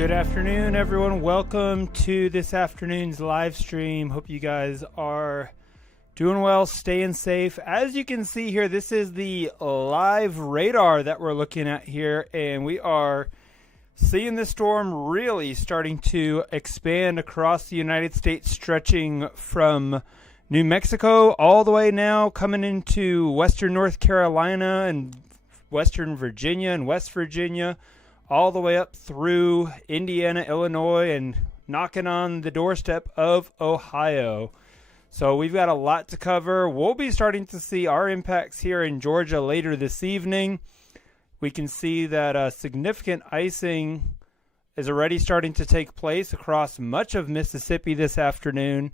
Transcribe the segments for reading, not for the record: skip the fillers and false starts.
Good afternoon, everyone. Welcome to this afternoon's live stream. Hope you guys are doing well, staying safe. As you can see here, this is the live radar that we're looking at here, and we are seeing the storm really starting to expand across the United States, stretching from New Mexico all the way now, coming into western North Carolina and western Virginia and West Virginia, all the way up through Indiana, Illinois, and knocking on the doorstep of Ohio. So we've got a lot to cover. We'll be starting to see our impacts here in Georgia later this evening. We can see that significant icing is already starting to take place across much of Mississippi this afternoon,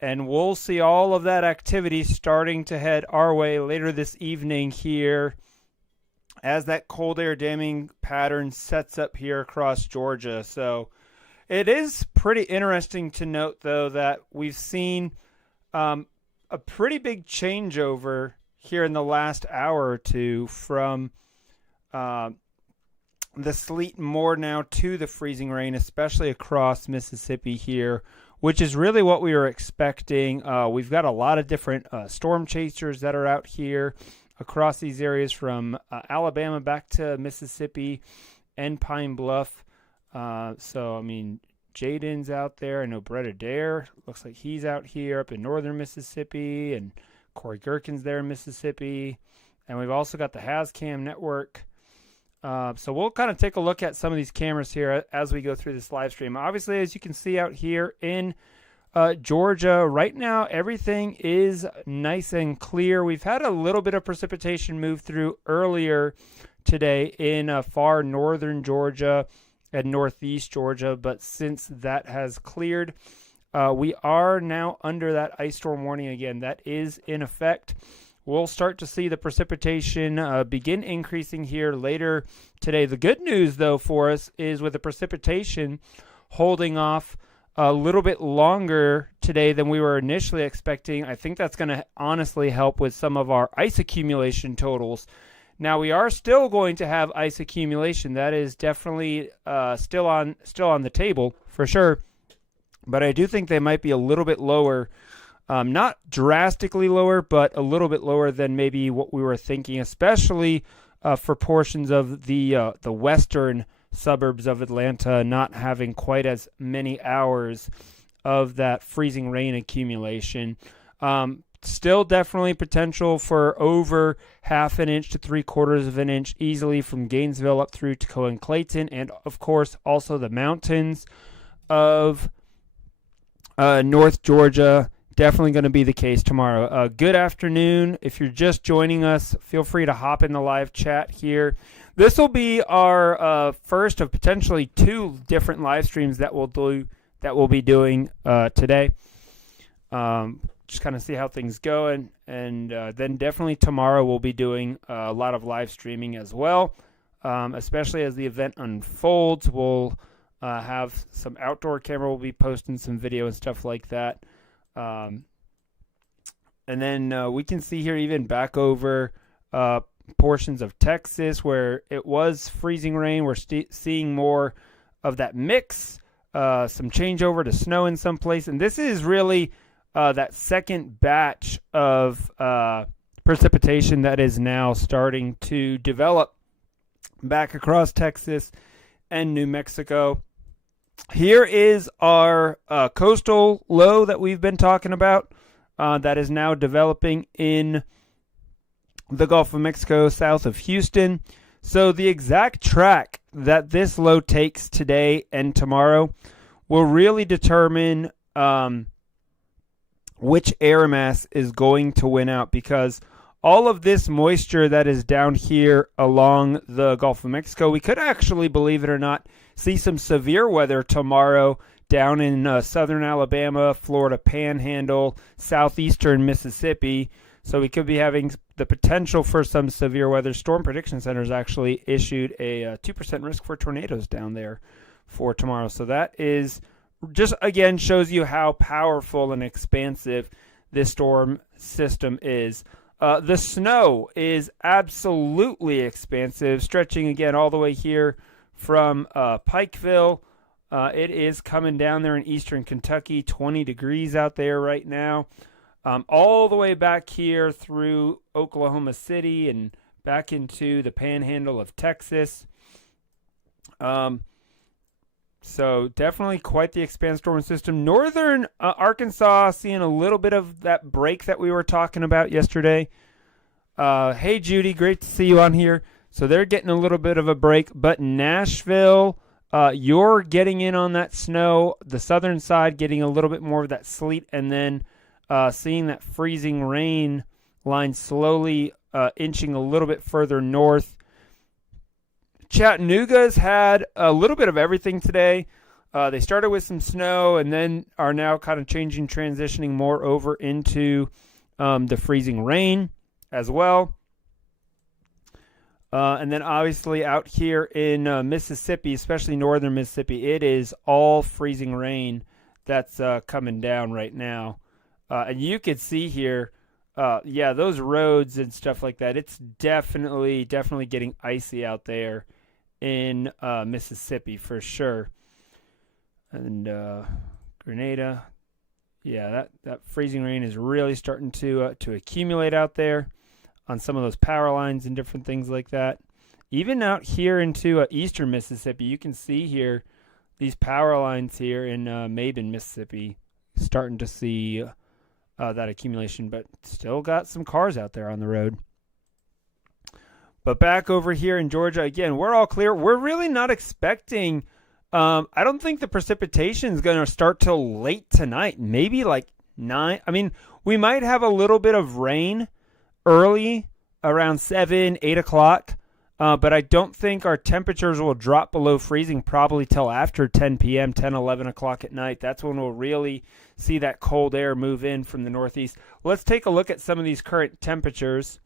and we'll see all of that activity starting to head our way later this evening here as that cold air damming pattern sets up here across Georgia. So it is pretty interesting to note, though, that we've seen a pretty big changeover here in the last hour or two from the sleet more now to the freezing rain, especially across Mississippi here, which is really what we were expecting. We've got a lot of different storm chasers that are out here across these areas from Alabama back to Mississippi and Pine Bluff. So, I mean, Jaden's out there. I know Brett Adair looks like he's out here up in northern Mississippi, and Corey Gherkin's there in Mississippi. And we've also got the HazCam network. So we'll kind of take a look at some of these cameras here as we go through this live stream. Obviously, as you can see out here in Georgia, right now everything is nice and clear. We've had a little bit of precipitation move through earlier today in far northern Georgia and northeast Georgia, but since that has cleared, we are now under that ice storm warning again. That is in effect. We'll start to see the precipitation begin increasing here later today. The good news, though, for us is with the precipitation holding off a little bit longer today than we were initially expecting. I think that's going to honestly help with some of our ice accumulation totals. Now, we are still going to have ice accumulation. That is definitely still on the table for sure. But I do think they might be a little bit lower, not drastically lower, but a little bit lower than maybe what we were thinking, especially for portions of the western suburbs of Atlanta not having quite as many hours of that freezing rain accumulation. Still definitely potential for over half an inch to 3/4 of an inch easily from Gainesville up through Tacoma and Clayton, and of course also the mountains of North Georgia. Definitely going to be the case tomorrow. Good afternoon. If you're just joining us, feel free to hop in the live chat here. This will be our first of potentially 2 different live streams that we'll be doing today. Just kind of see how things go, and then definitely tomorrow we'll be doing a lot of live streaming as well, especially as the event unfolds. We'll have some outdoor camera. We'll be posting some video and stuff like that. And then we can see here even back over portions of Texas where it was freezing rain. We're seeing more of that mix, some changeover to snow in some place. And this is really that second batch of precipitation that is now starting to develop back across Texas and New Mexico. Here is our coastal low that we've been talking about that is now developing in the Gulf of Mexico south of Houston. So the exact track that this low takes today and tomorrow will really determine which air mass is going to win out, because all of this moisture that is down here along the Gulf of Mexico, we could actually, believe it or not, see some severe weather tomorrow down in southern Alabama, Florida Panhandle, southeastern Mississippi. So we could be having the potential for some severe weather. Storm Prediction Centers actually issued a 2% risk for tornadoes down there for tomorrow. So that is just, again, shows you how powerful and expansive this storm system is. The snow is absolutely expansive, stretching again all the way here from Pikeville It is coming down there in eastern Kentucky, 20 degrees out there right now. All the way back here through Oklahoma City and back into the panhandle of Texas. So definitely quite the expanse storm system. Northern Arkansas seeing a little bit of that break that we were talking about yesterday. Hey, Judy, great to see you on here. So they're getting a little bit of a break. But Nashville, you're getting in on that snow. The southern side getting a little bit more of that sleet. And then seeing that freezing rain line slowly inching a little bit further north. Chattanooga's had a little bit of everything today. They started with some snow and then are now kind of transitioning more over into the freezing rain as well. And then obviously out here in Mississippi, especially northern Mississippi, it is all freezing rain that's coming down right now. And you could see here, those roads and stuff like that, it's definitely getting icy out there in Mississippi for sure. And Grenada, that freezing rain is really starting to accumulate out there on some of those power lines and different things like that. Even out here into eastern Mississippi, you can see here these power lines here in Mabin, Mississippi, starting to see that accumulation, but still got some cars out there on the road. But back over here in Georgia, again, we're all clear. We're really not expecting, I don't think the precipitation is going to start till late tonight, maybe like 9. I mean, we might have a little bit of rain early around 7, 8 o'clock, but I don't think our temperatures will drop below freezing probably till after 10 p.m., 10, 11 o'clock at night. That's when we'll really see that cold air move in from the northeast. Let's take a look at some of these current temperatures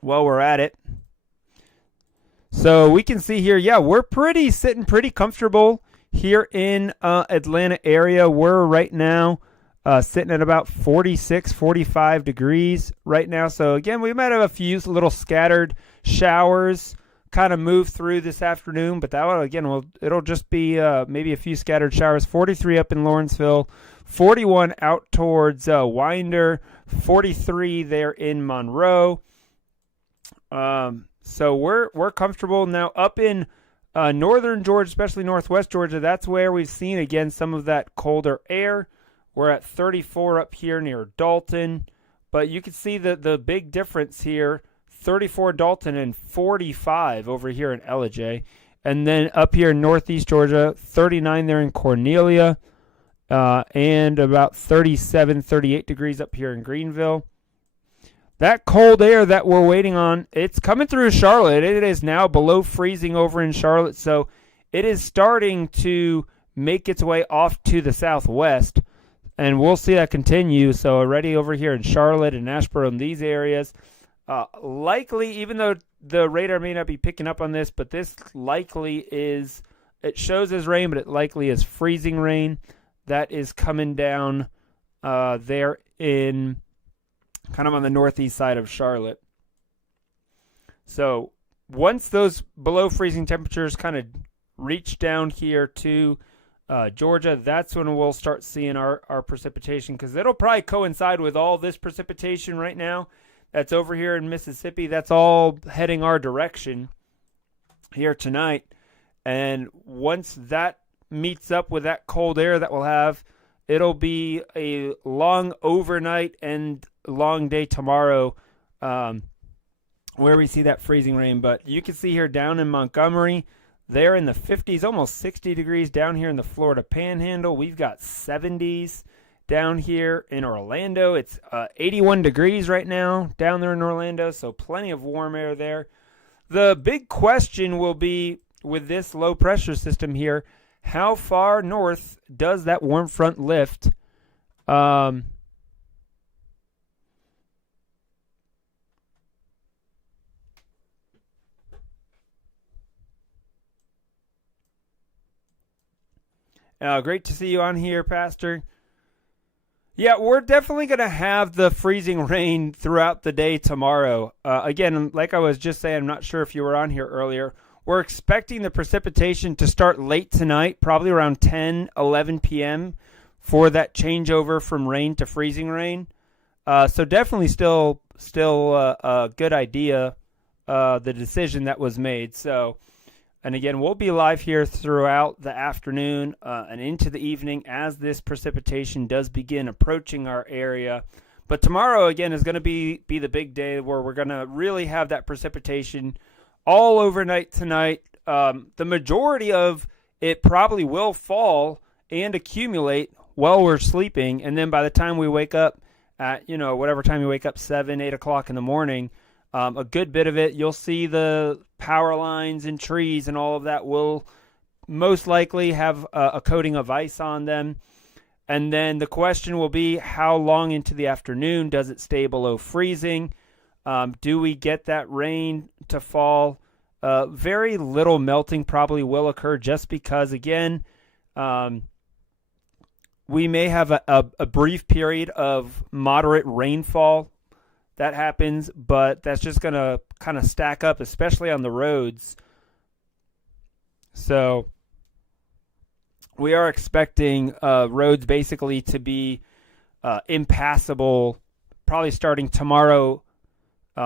while we're at it. So we can see here, we're sitting pretty comfortable here in Atlanta area. We're right now sitting at about 46, 45 degrees right now. So again, we might have a few little scattered showers kind of move through this afternoon, but that one, again, it'll just be maybe a few scattered showers. 43 up in Lawrenceville, 41 out towards Winder, 43 there in Monroe. So we're comfortable now up in northern Georgia, especially northwest Georgia. That's where we've seen again some of that colder air. We're at 34 up here near Dalton, but you can see the big difference here: 34 Dalton and 45 over here in Ellijay, and then up here in northeast Georgia, 39 there in Cornelia, and about 37, 38 degrees up here in Greenville. That cold air that we're waiting on, it's coming through Charlotte. It is now below freezing over in Charlotte, so it is starting to make its way off to the southwest, and we'll see that continue. So already over here in Charlotte and Asheboro and these areas, likely, even though the radar may not be picking up on this, but this likely is, it shows as rain, but it likely is freezing rain that is coming down there in kind of on the northeast side of Charlotte. So once those below freezing temperatures kind of reach down here to Georgia, that's when we'll start seeing our precipitation, because it'll probably coincide with all this precipitation right now that's over here in Mississippi. That's all heading our direction here tonight. And once that meets up with that cold air that we'll have, it'll be a long overnight and long day tomorrow where we see that freezing rain. But you can see here down in Montgomery, they're in the 50s, almost 60 degrees. Down here in the Florida Panhandle, we've got 70s. Down here in Orlando, it's 81 degrees right now down there in Orlando, so plenty of warm air there. The big question will be with this low pressure system here, how far north does that warm front lift? Great to see you on here, Pastor. Yeah, we're definitely going to have the freezing rain throughout the day tomorrow. Again, like I was just saying, I'm not sure if you were on here earlier. We're expecting the precipitation to start late tonight, probably around 10, 11 p.m. for that changeover from rain to freezing rain. So definitely still a good idea, the decision that was made. So, and again, we'll be live here throughout the afternoon and into the evening as this precipitation does begin approaching our area. But tomorrow, again, is going to be the big day where we're going to really have that precipitation all overnight tonight. The majority of it probably will fall and accumulate while we're sleeping. And then by the time we wake up at, whatever time you wake up, 7, 8 o'clock in the morning, a good bit of it, you'll see the power lines and trees and all of that will most likely have a coating of ice on them. And then the question will be, how long into the afternoon does it stay below freezing? Do we get that rain to fall? Very little melting probably will occur just because, again, we may have a brief period of moderate rainfall that happens, but that's just going to kind of stack up, especially on the roads. So we are expecting roads basically to be impassable, probably starting tomorrow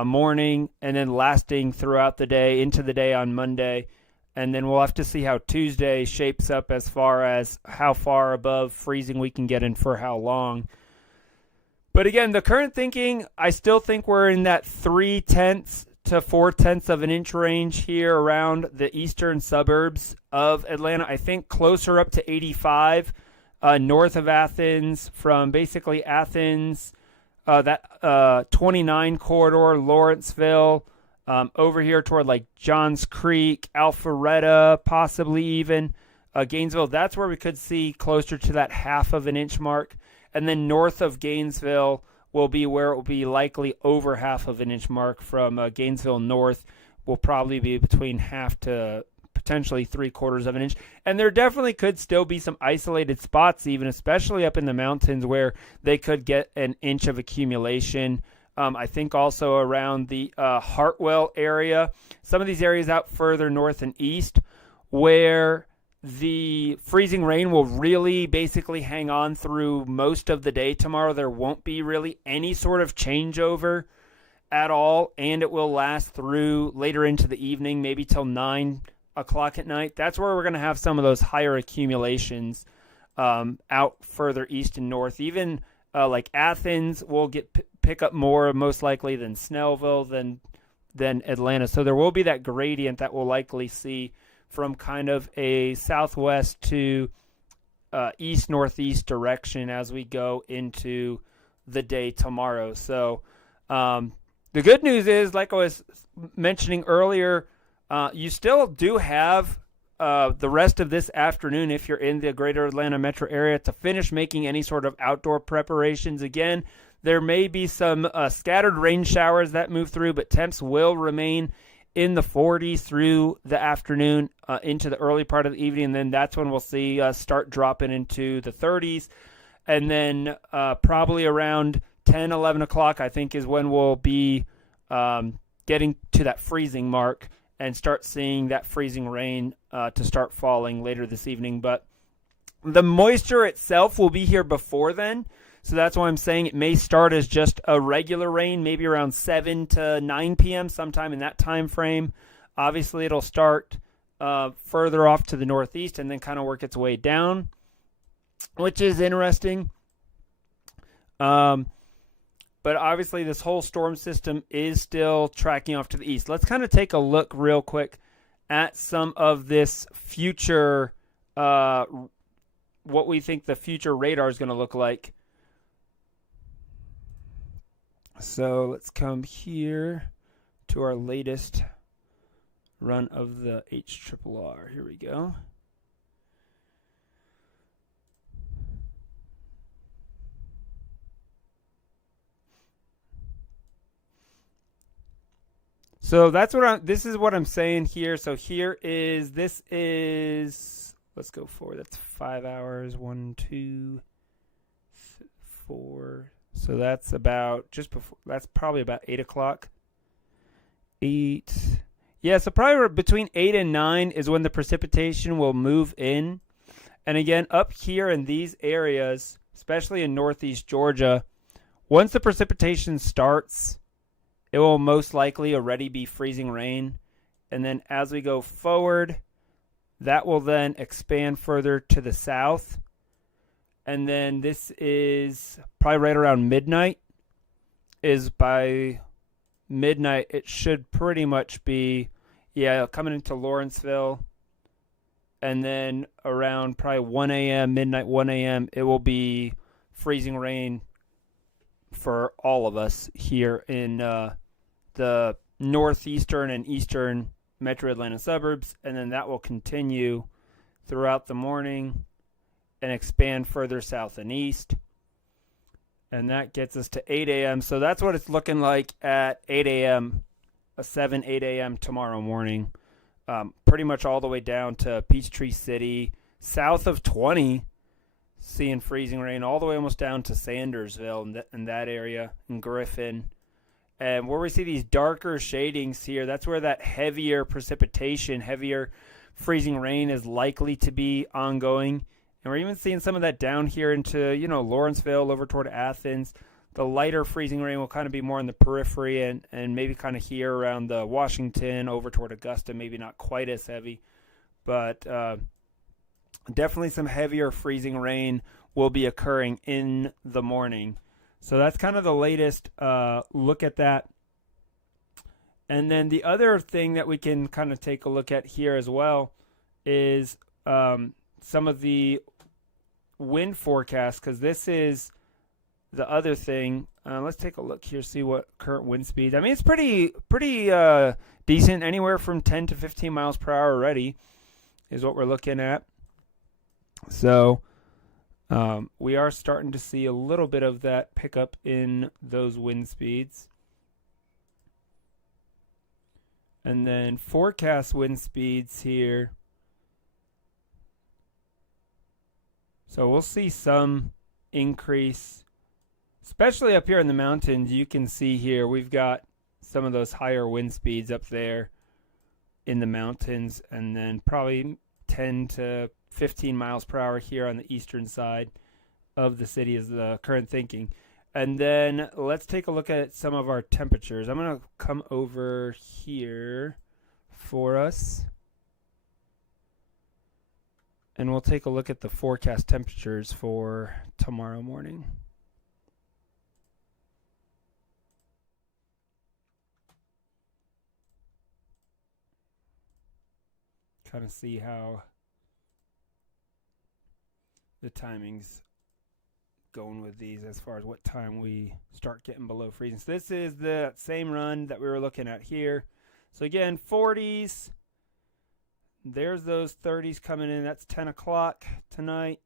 morning and then lasting throughout the day, into the day on Monday. And then we'll have to see how Tuesday shapes up as far as how far above freezing we can get and for how long. But again, the current thinking, I still think we're in that 0.3 to 0.4 of an inch range here around the eastern suburbs of Atlanta. I think closer up to 85 north of Athens, from basically Athens, that 29 corridor, Lawrenceville, over here toward like Johns Creek, Alpharetta, possibly even Gainesville. That's where we could see closer to that 0.5 inch mark. And then north of Gainesville will be where it will be likely over 0.5 inch mark. From Gainesville north will probably be between 0.5 to potentially 0.75 inch. And there definitely could still be some isolated spots, even especially up in the mountains, where they could get an inch of accumulation. I think also around the Hartwell area, some of these areas out further north and east, where the freezing rain will really basically hang on through most of the day tomorrow. There won't be really any sort of changeover at all, and it will last through later into the evening, maybe till 9 o'clock at night. That's where we're going to have some of those higher accumulations out further east and north. Even like Athens will pick up more most likely than Snellville, than Atlanta. So there will be that gradient that we'll likely see from kind of a southwest to east-northeast direction as we go into the day tomorrow. So the good news is, like I was mentioning earlier, you still do have the rest of this afternoon, if you're in the greater Atlanta metro area, to finish making any sort of outdoor preparations. Again, there may be some scattered rain showers that move through, but temps will remain in the 40s through the afternoon into the early part of the evening, and then that's when we'll see start dropping into the 30s. And then probably around 10, 11 o'clock, I think, is when we'll be getting to that freezing mark and start seeing that freezing rain to start falling later this evening. But the moisture itself will be here before then. So that's why I'm saying it may start as just a regular rain, maybe around 7 to 9 p.m., sometime in that time frame. Obviously, it'll start further off to the northeast and then kind of work its way down, which is interesting. But obviously, this whole storm system is still tracking off to the east. Let's kind of take a look real quick at some of this future, what we think the future radar is going to look like. So let's come here to our latest run of the HRRR. Here we go. So that's what this is what I'm saying here. So this is, let's go forward. That's 5 hours, 1, 2, 4. So that's about just before, that's probably about 8 o'clock. 8. Yeah, so probably between 8 and 9 is when the precipitation will move in. And again, up here in these areas, especially in northeast Georgia, once the precipitation starts, it will most likely already be freezing rain. And then as we go forward, that will then expand further to the south. And then this is probably right around midnight. Is by midnight, it should pretty much be, coming into Lawrenceville. And then around probably 1 a.m., midnight 1 a.m., it will be freezing rain for all of us here in the northeastern and eastern metro Atlanta suburbs. And then that will continue throughout the morning and expand further south and east. And that gets us to 8 a.m. So that's what it's looking like at 8 a.m., 8 a.m. tomorrow morning. Pretty much all the way down to Peachtree City, south of 20, seeing freezing rain, all the way almost down to Sandersville in that area, and Griffin. And where we see these darker shadings here, that's where that heavier precipitation, heavier freezing rain is likely to be ongoing. And we're even seeing some of that down here into, Lawrenceville, over toward Athens. The lighter freezing rain will kind of be more in the periphery and maybe kind of here around the Washington, over toward Augusta, maybe not quite as heavy. But definitely some heavier freezing rain will be occurring in the morning. So that's kind of the latest look at that. And then the other thing that we can kind of take a look at here as well is some of the wind forecasts, because this is the other thing. Let's take a look here, see what current wind speeds. I mean, it's pretty decent, anywhere from 10 to 15 miles per hour already is what we're looking at. So we are starting to see a little bit of that pickup in those wind speeds. And then forecast wind speeds here. So we'll see some increase, especially up here in the mountains. You can see here we've got some of those higher wind speeds up there in the mountains, and then probably 10 to 15 miles per hour here on the eastern side of the city is the current thinking. And then let's take a look at some of our temperatures. I'm going to come over here for us, and we'll take a look at the forecast temperatures for tomorrow morning. Kind of see how the timing's going with these as far as what time we start getting below freezing. So this is the same run that we were looking at here. So again, 40s. There's those 30s coming in. That's 10 o'clock tonight.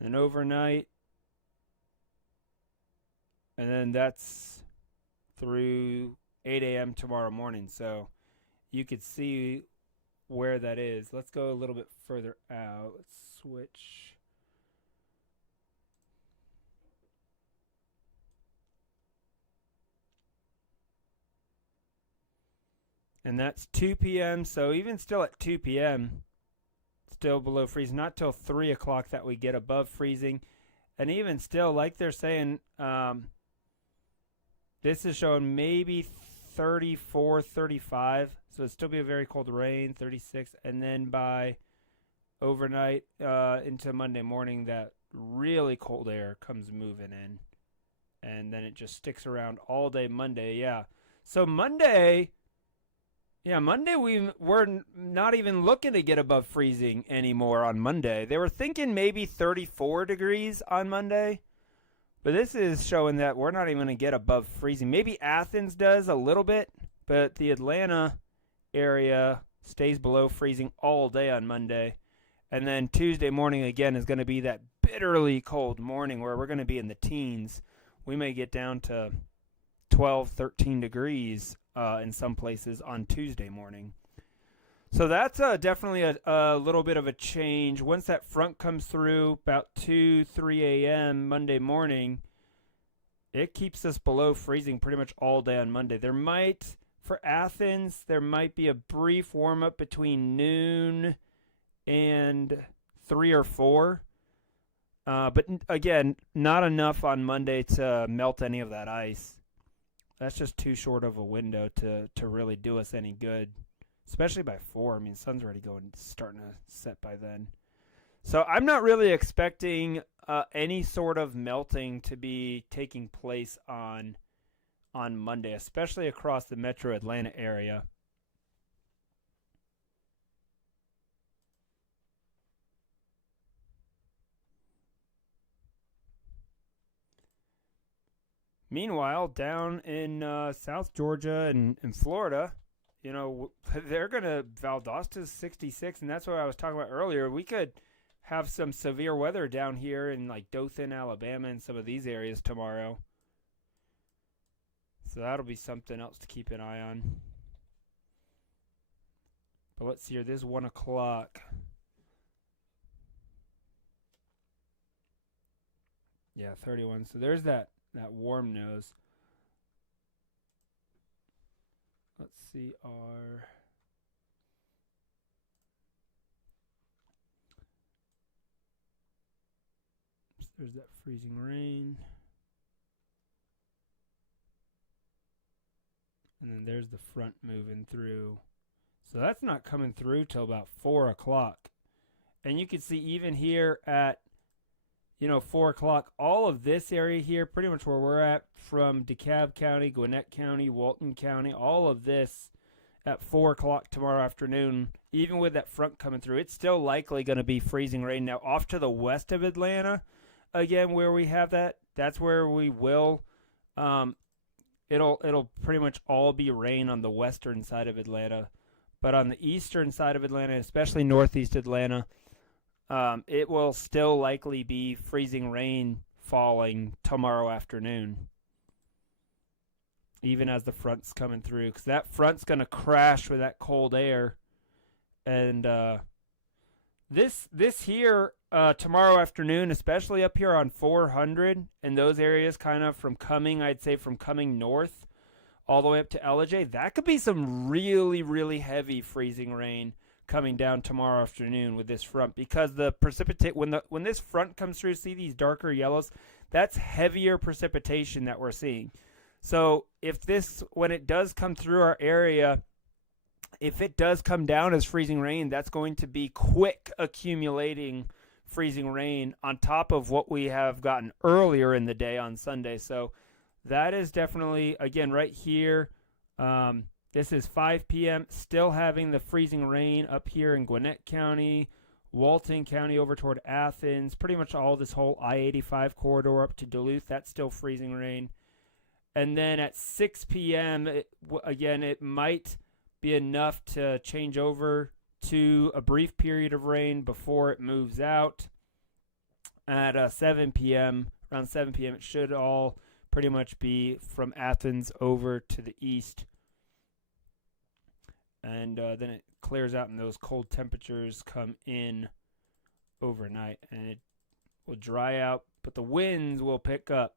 And overnight. And then that's through 8 a.m. tomorrow morning. So you could see where that is. Let's go a little bit further out. Let's switch. And that's 2 p.m. So even still at 2 p.m., still below freezing. Not till 3 o'clock that we get above freezing. And even still, like they're saying, this is showing maybe 34, 35. So it'll still be a very cold rain, 36. And then by overnight into Monday morning, that really cold air comes moving in. And then it just sticks around all day Monday. Yeah. So Monday we're not even looking to get above freezing anymore on Monday. They were thinking maybe 34 degrees on Monday. But this is showing that we're not even going to get above freezing. Maybe Athens does a little bit, but the Atlanta area stays below freezing all day on Monday. And then Tuesday morning, again, is going to be that bitterly cold morning where we're going to be in the teens. We may get down to 12, 13 degrees in some places on Tuesday morning. So that's definitely a little bit of a change. Once that front comes through about 2, 3 a.m. Monday morning, it keeps us below freezing pretty much all day on Monday. There might, for Athens, there might be a brief warm up between noon and 3 or 4. But again, not enough on Monday to melt any of that ice. That's just too short of a window to really do us any good, especially by 4. I mean, sun's already starting to set by then. So I'm not really expecting any sort of melting to be taking place on Monday, especially across the metro Atlanta area. Meanwhile, down in South Georgia and Florida, you know, they're going to Valdosta's 66, and that's what I was talking about earlier. We could have some severe weather down here in like Dothan, Alabama, and some of these areas tomorrow. So that'll be something else to keep an eye on. But let's see here. This is 1 o'clock. Yeah, 31. So there's that warm nose. Let's see there's that freezing rain. And then there's the front moving through. So that's not coming through till about 4 o'clock. And you can see even here at 4 o'clock, all of this area here, pretty much where we're at, from DeKalb County, Gwinnett County, Walton County, all of this at 4 o'clock tomorrow afternoon, even with that front coming through, it's still likely going to be freezing rain. Now, off to the west of Atlanta, again, where we have that's where we will, it'll pretty much all be rain on the western side of Atlanta. But on the eastern side of Atlanta, especially northeast Atlanta, it will still likely be freezing rain falling tomorrow afternoon, even as the front's coming through, because that front's going to crash with that cold air. And this here tomorrow afternoon, especially up here on 400 and those areas kind of from coming north all the way up to LJ, that could be some really, really heavy freezing rain coming down tomorrow afternoon with this front, because the when this front comes through, see these darker yellows, that's heavier precipitation that we're seeing. So when it does come through our area, if it does come down as freezing rain, that's going to be quick accumulating freezing rain on top of what we have gotten earlier in the day on Sunday. So that is definitely, again, right here, this is 5 p.m., still having the freezing rain up here in Gwinnett County, Walton County over toward Athens, pretty much all this whole I-85 corridor up to Duluth, that's still freezing rain. And then at 6 p.m., it might be enough to change over to a brief period of rain before it moves out. At 7 p.m., around 7 p.m., it should all pretty much be from Athens over to the east. And then it clears out and those cold temperatures come in overnight. And it will dry out, but the winds will pick up.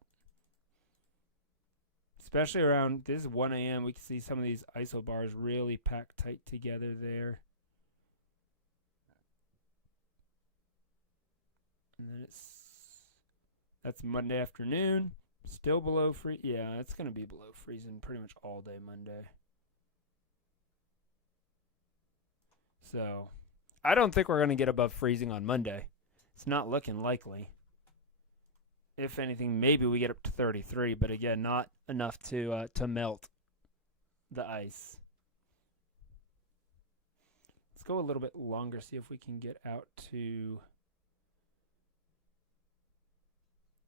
Especially around, this is 1 a.m., we can see some of these isobars really packed tight together there. And then that's Monday afternoon. Still below yeah, it's going to be below freezing pretty much all day Monday. So, I don't think we're going to get above freezing on Monday. It's not looking likely. If anything, maybe we get up to 33, but again, not enough to melt the ice. Let's go a little bit longer, see if we can get out to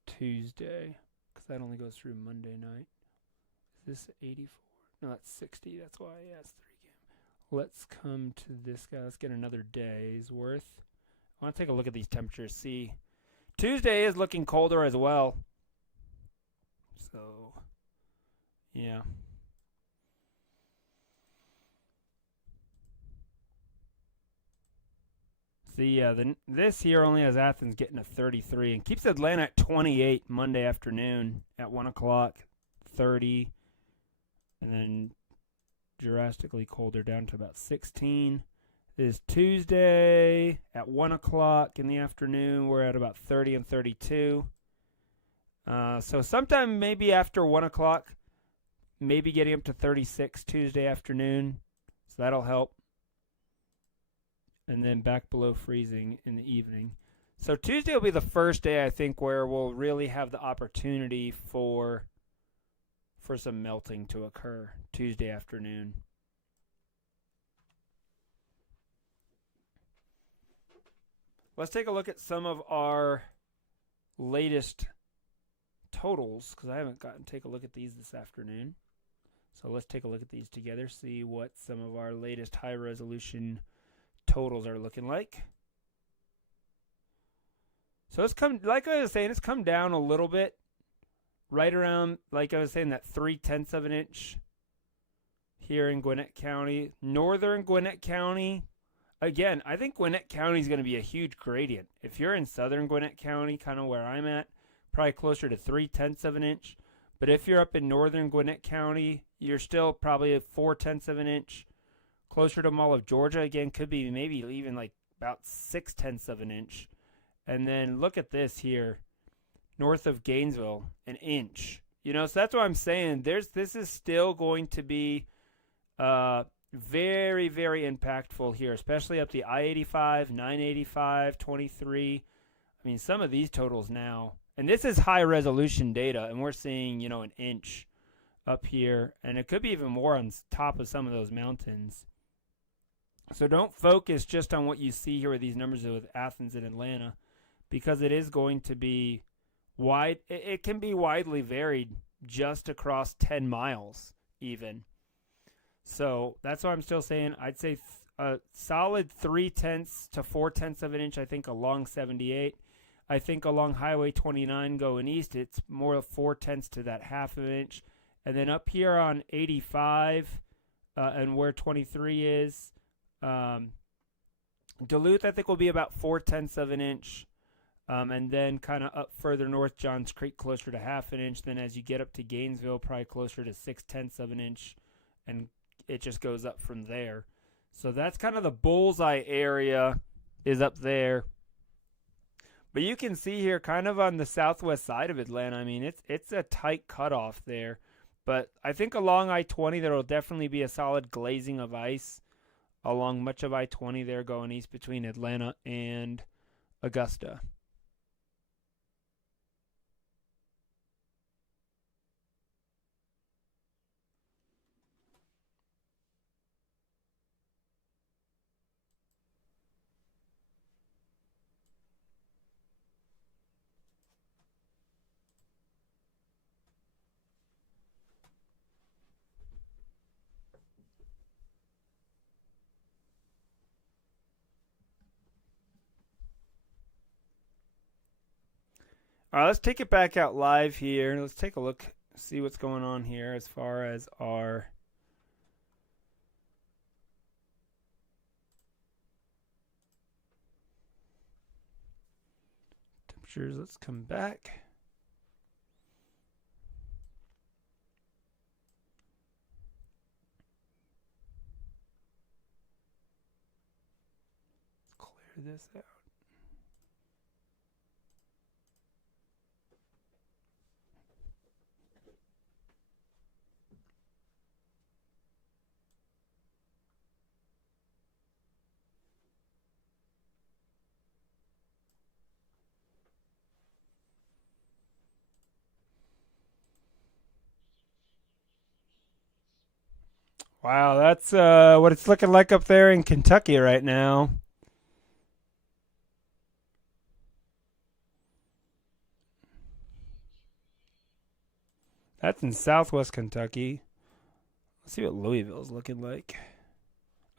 Tuesday, because that only goes through Monday night. Is this 84? No, that's 60. That's why, yeah, it's 3 game. Let's come to this guy. Let's get another day's worth. I want to take a look at these temperatures, see. Tuesday is looking colder as well. So, yeah. See, this here only has Athens getting a 33 and keeps Atlanta at 28 Monday afternoon at 1 o'clock, 30, and then drastically colder down to about 16. This Tuesday at 1 o'clock in the afternoon, we're at about 30 and 32. So sometime maybe after 1 o'clock, maybe getting up to 36 Tuesday afternoon. So that'll help. And then back below freezing in the evening. So Tuesday will be the first day, I think, where we'll really have the opportunity for some melting to occur Tuesday afternoon. Let's take a look at some of our latest totals, because I haven't gotten to take a look at these this afternoon. So let's take a look at these together, see what some of our latest high-resolution totals are looking like. So it's come, like I was saying, it's come down a little bit, right around, like I was saying, that 0.3 of an inch here in Gwinnett County. Northern Gwinnett County, again, I think Gwinnett County is going to be a huge gradient. If you're in southern Gwinnett County, kind of where I'm at, probably closer to 0.3 of an inch. But if you're up in northern Gwinnett County, you're still probably at 0.4 of an inch. Closer to Mall of Georgia, again, could be maybe even like about 0.6 of an inch. And then look at this here, north of Gainesville, an inch. You know, so that's what I'm saying. This is still going to be very, very impactful here, especially up the I-85, 985, 23. I mean, some of these totals now, and this is high resolution data, and we're seeing, you know, an inch up here, and it could be even more on top of some of those mountains. So don't focus just on what you see here with these numbers with Athens and Atlanta, because it is going to be wide. It can be widely varied just across 10 miles even. So that's why I'm still saying I'd say a solid 0.3 to 0.4 of an inch, I think, along 78. I think along Highway 29 going east, it's more 0.4 to that half of an inch. And then up here on 85 and where 23 is, Duluth, I think, will be about 0.4 of an inch. And then kind of up further north, Johns Creek, closer to half an inch. Then as you get up to Gainesville, probably closer to 0.6 of an inch. And it just goes up from there. So that's kind of the bullseye area is up there. But you can see here kind of on the southwest side of Atlanta, I mean, it's a tight cutoff there. But I think along I-20 there will definitely be a solid glazing of ice along much of I-20 there going east between Atlanta and Augusta. All right, let's take it back out live here. Let's take a look, see what's going on here as far as our temperatures. Let's come back. Let's clear this out. Wow, that's what it's looking like up there in Kentucky right now. That's in southwest Kentucky. Let's see what Louisville's looking like.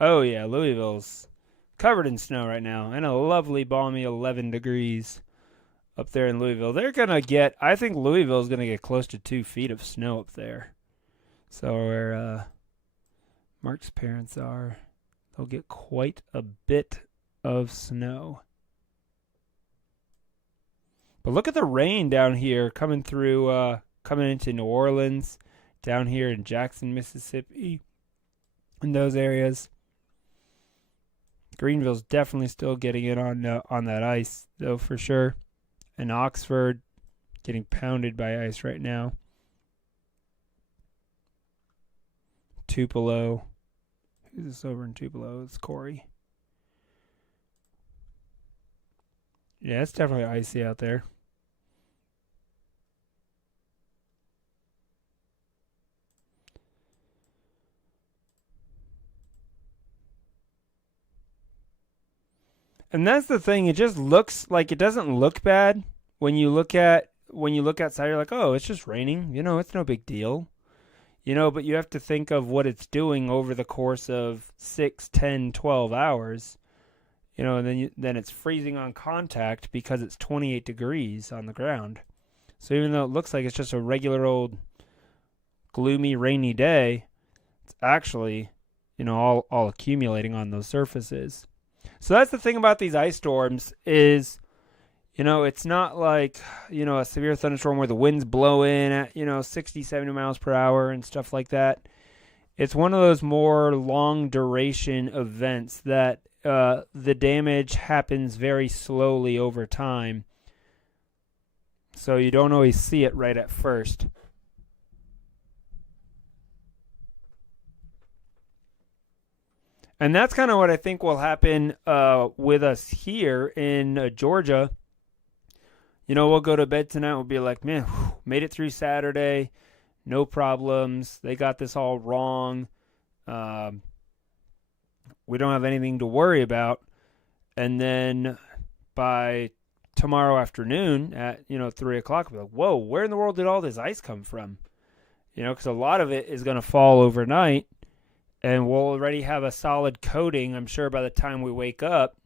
Oh, yeah, Louisville's covered in snow right now and a lovely, balmy 11 degrees up there in Louisville. They're going to get, I think Louisville's going to get close to 2 feet of snow up there. So where Mark's parents are, they'll get quite a bit of snow. But look at the rain down here coming through, coming into New Orleans, down here in Jackson, Mississippi, in those areas. Greenville's definitely still getting in on that ice, though, for sure. And Oxford getting pounded by ice right now. Tupelo. Who's this over in Tupelo? It's Corey. Yeah, it's definitely icy out there. And that's the thing, it just looks like, it doesn't look bad when you look outside, you're like, "Oh, it's just raining. It's no big deal." But you have to think of what it's doing over the course of 6, 10, 12 hours. And then it's freezing on contact because it's 28 degrees on the ground. So even though it looks like it's just a regular old gloomy, rainy day, it's actually, all accumulating on those surfaces. So that's the thing about these ice storms is, it's not like, a severe thunderstorm where the winds blow in at, 60, 70 miles per hour and stuff like that. It's one of those more long duration events that the damage happens very slowly over time. So you don't always see it right at first. And that's kind of what I think will happen with us here in Georgia. We'll go to bed tonight. We'll be like, man, made it through Saturday. No problems. They got this all wrong. We don't have anything to worry about. And then by tomorrow afternoon at, 3 o'clock, we'll be like, whoa, where in the world did all this ice come from? Because a lot of it is going to fall overnight. And we'll already have a solid coating, I'm sure, by the time we wake up.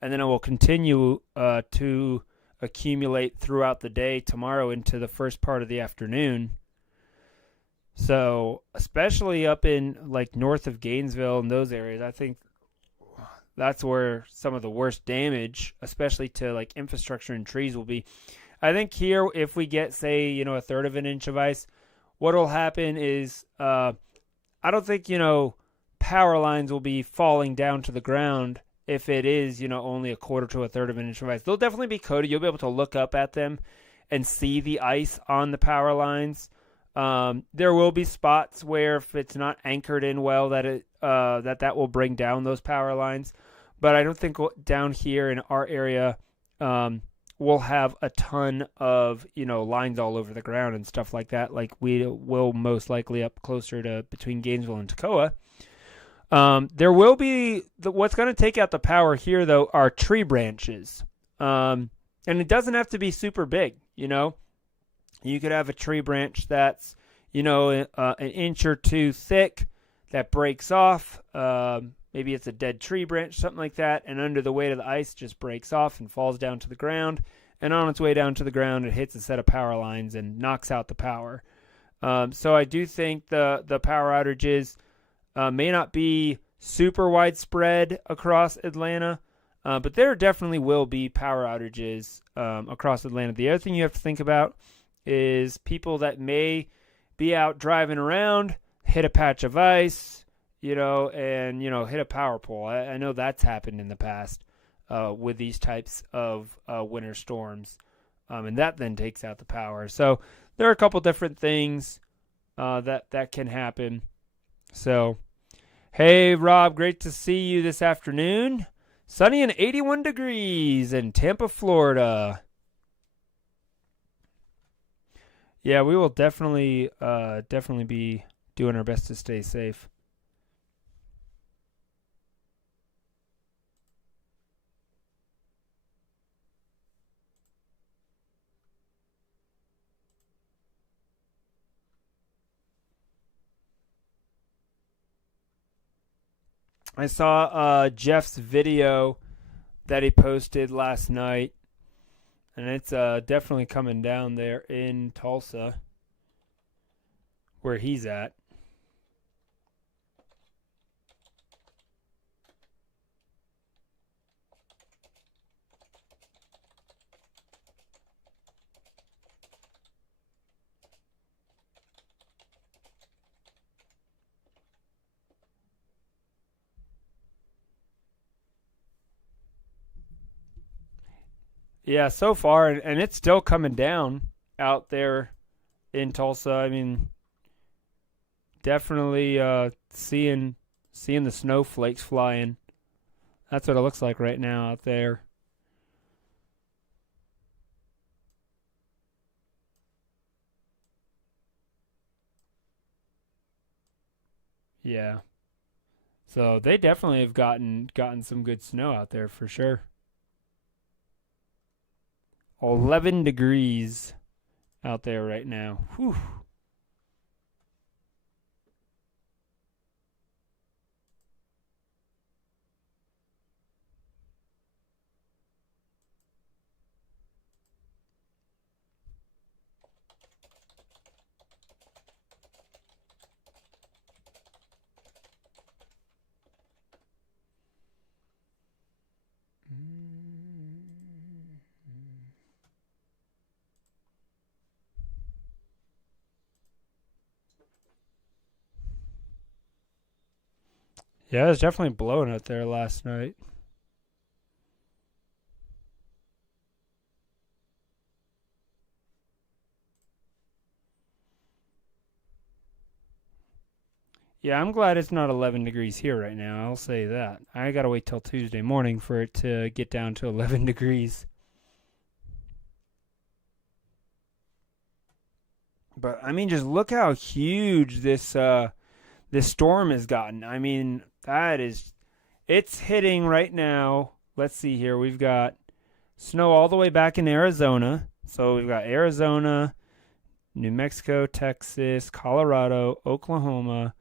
And then it will continue to accumulate throughout the day tomorrow into the first part of the afternoon. So, especially up in, like, north of Gainesville and those areas, I think that's where some of the worst damage, especially to, like, infrastructure and trees will be. I think here, if we get, say, a third of an inch of ice, what will happen is I don't think, power lines will be falling down to the ground if it is, only a quarter to a third of an inch of ice. They'll definitely be coated. You'll be able to look up at them and see the ice on the power lines. There will be spots where if it's not anchored in well that will bring down those power lines. But I don't think down here in our area we'll have a ton of, lines all over the ground and stuff like that, like we will most likely up closer to between Gainesville and Toccoa. There will be, what's going to take out the power here, though, are tree branches. And it doesn't have to be super big, You could have a tree branch that's, an inch or two thick that breaks off. Maybe it's a dead tree branch, something like that, and under the weight of the ice just breaks off and falls down to the ground. And on its way down to the ground, it hits a set of power lines and knocks out the power. So I do think the power outages may not be super widespread across Atlanta, but there definitely will be power outages across Atlanta. The other thing you have to think about is people that may be out driving around, hit a patch of ice, and, hit a power pole. I know that's happened in the past with these types of winter storms, and that then takes out the power. So there are a couple different things that can happen. So, hey, Rob, great to see you this afternoon. Sunny and 81 degrees in Tampa, Florida. Yeah, we will definitely be doing our best to stay safe. I saw Jeff's video that he posted last night, and it's definitely coming down there in Tulsa, where he's at. Yeah, so far, and it's still coming down out there in Tulsa. I mean, definitely seeing the snowflakes flying. That's what it looks like right now out there. Yeah. So they definitely have gotten some good snow out there for sure. 11 degrees out there right now. Whew. Yeah, it was definitely blowing out there last night. Yeah, I'm glad it's not 11 degrees here right now. I'll say that. I gotta wait till Tuesday morning for it to get down to 11 degrees. But I mean, just look how huge this storm has gotten. I mean, it's hitting right now. Let's see here. We've got snow all the way back in Arizona. So we've got Arizona, New Mexico, Texas, Colorado, Oklahoma,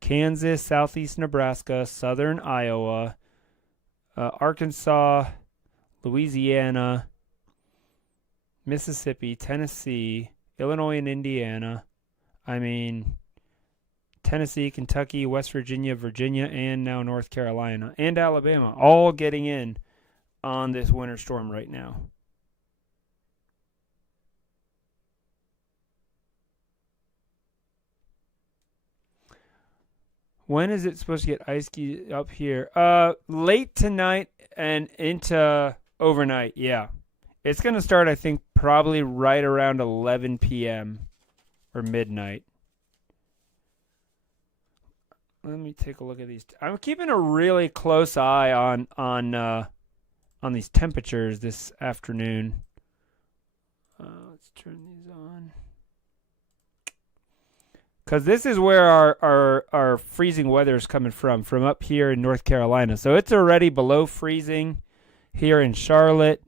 Kansas, southeast Nebraska, southern Iowa, Arkansas, Louisiana, Mississippi, Tennessee, Illinois, and Indiana. I mean, Tennessee, Kentucky, West Virginia, Virginia, and now North Carolina and Alabama all getting in on this winter storm right now. When is it supposed to get ice ski up here? Late tonight and into overnight. Yeah, it's gonna start. I think probably right around 11 p.m. or midnight. Let me take a look at these. I'm keeping a really close eye on these temperatures this afternoon. Let's turn these on. Because this is where our freezing weather is coming from up here in North Carolina. So it's already below freezing here in Charlotte.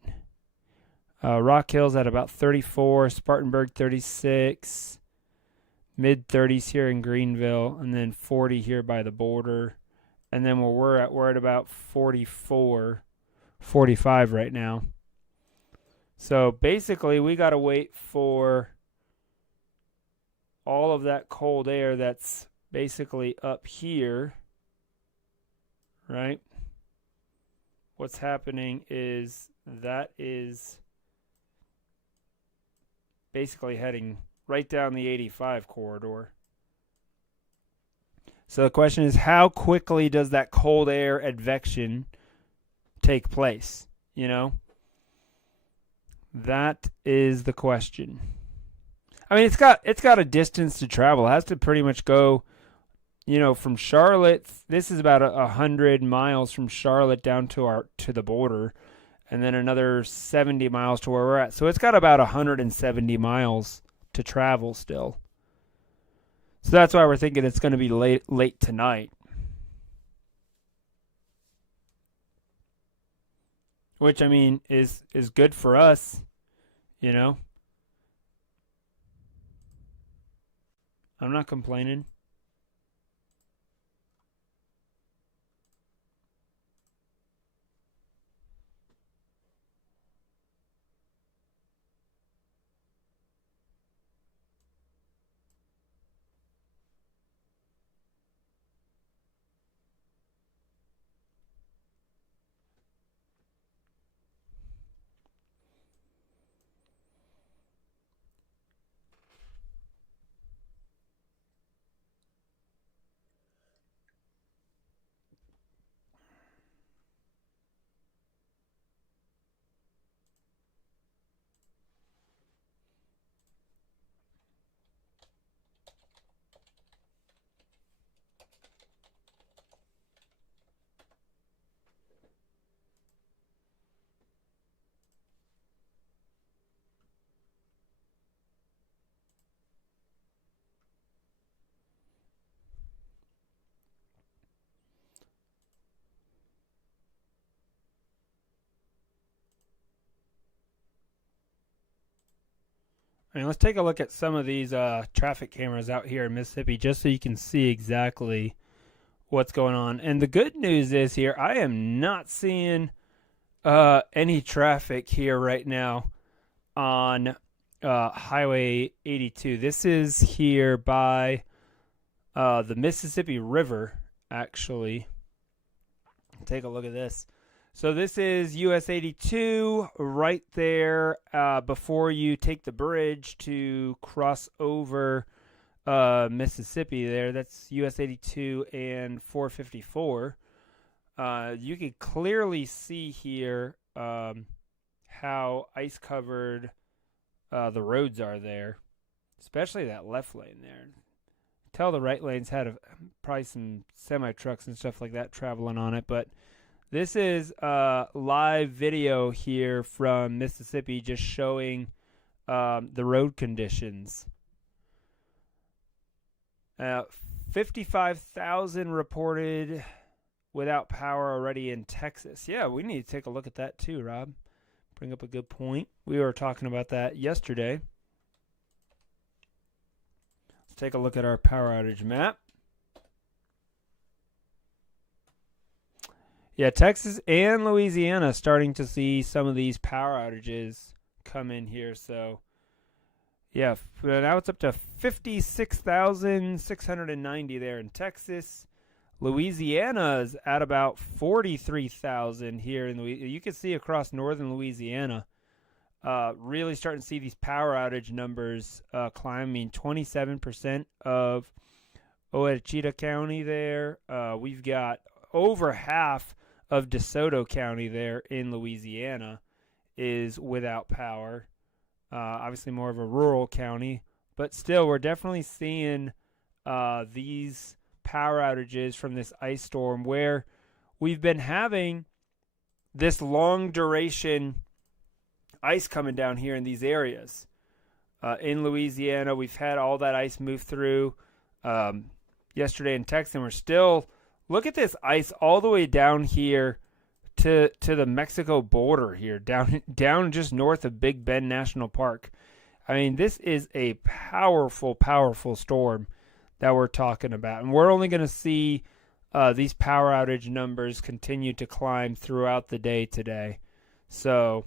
Rock Hill's at about 34, Spartanburg 36, mid 30s here in Greenville, and then 40 here by the border. And then where we're at about 44, 45 right now. So basically, we got to wait for all of that cold air that's basically up here, right? What's happening is that is basically heading right down the 85 corridor. So the question is, how quickly does that cold air advection take place? You know, that is the question. I mean, it's got a distance to travel. It has to pretty much go, from Charlotte. This is about 100 miles from Charlotte down to the border, and then another 70 miles to where we're at. So it's got about 170 miles to travel still. So that's why we're thinking it's going to be late tonight, which I mean is good for us, you know. I'm not complaining. I mean, let's take a look at some of these traffic cameras out here in Mississippi just so you can see exactly what's going on. And the good news is here, I am not seeing any traffic here right now on Highway 82. This is here by the Mississippi River, actually. Take a look at this. So this is US 82 right there before you take the bridge to cross over Mississippi there. That's US 82 and 454. You can clearly see here how ice covered the roads are there, especially that left lane there. Tell the right lanes had probably some semi trucks and stuff like that traveling on it, but this is live video here from Mississippi just showing the road conditions. 55,000 reported without power already in Texas. Yeah, we need to take a look at that too, Rob. Bring up a good point. We were talking about that yesterday. Let's take a look at our power outage map. Yeah, Texas and Louisiana starting to see some of these power outages come in here. So, yeah, now it's up to 56,690 there in Texas. Louisiana's at about 43,000 here in Louisiana. You can see across northern Louisiana, really starting to see these power outage numbers climbing. 27% of Ouachita County there. We've got over half of DeSoto County there in Louisiana is without power. Obviously more of a rural county, but still we're definitely seeing these power outages from this ice storm where we've been having this long duration ice coming down here in these areas. In Louisiana, we've had all that ice move through yesterday in Texas, and we're still, look at this ice all the way down here to the Mexico border here, down just north of Big Bend National Park. I mean, this is a powerful, powerful storm that we're talking about. And we're only going to see these power outage numbers continue to climb throughout the day today. So,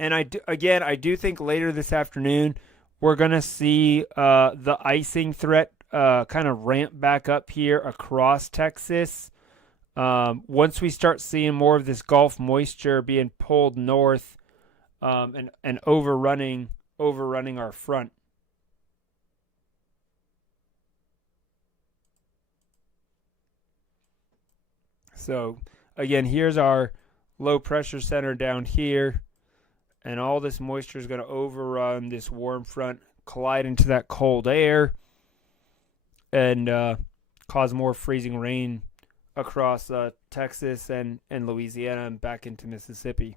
and I do think later this afternoon, we're going to see the icing threat kind of ramp back up here across Texas. Once we start seeing more of this Gulf moisture being pulled north and overrunning our front. So, again, here's our low pressure center down here, and all this moisture is going to overrun this warm front, collide into that cold air, and cause more freezing rain across Texas and Louisiana and back into Mississippi.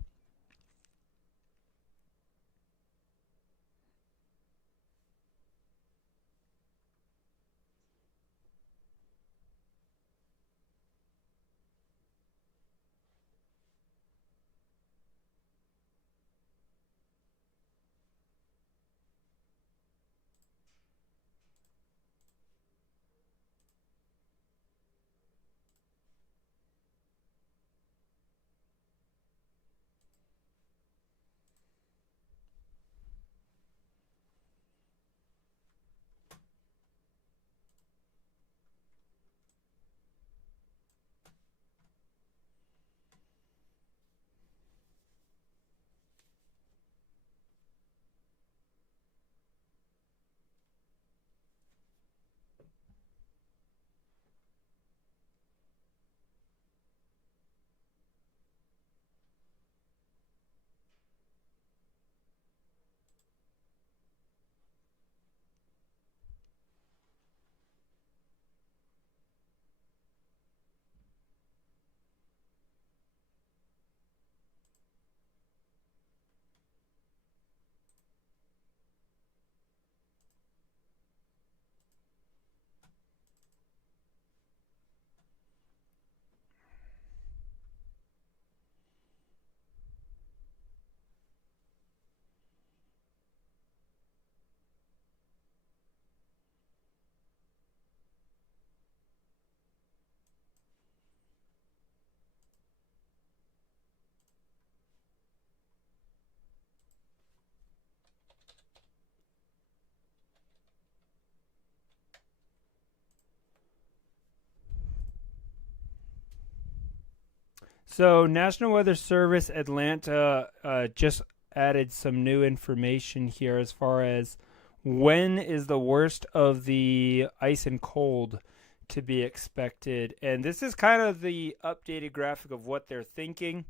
So, National Weather Service Atlanta just added some new information here as far as when is the worst of the ice and cold to be expected. And this is kind of the updated graphic of what they're thinking.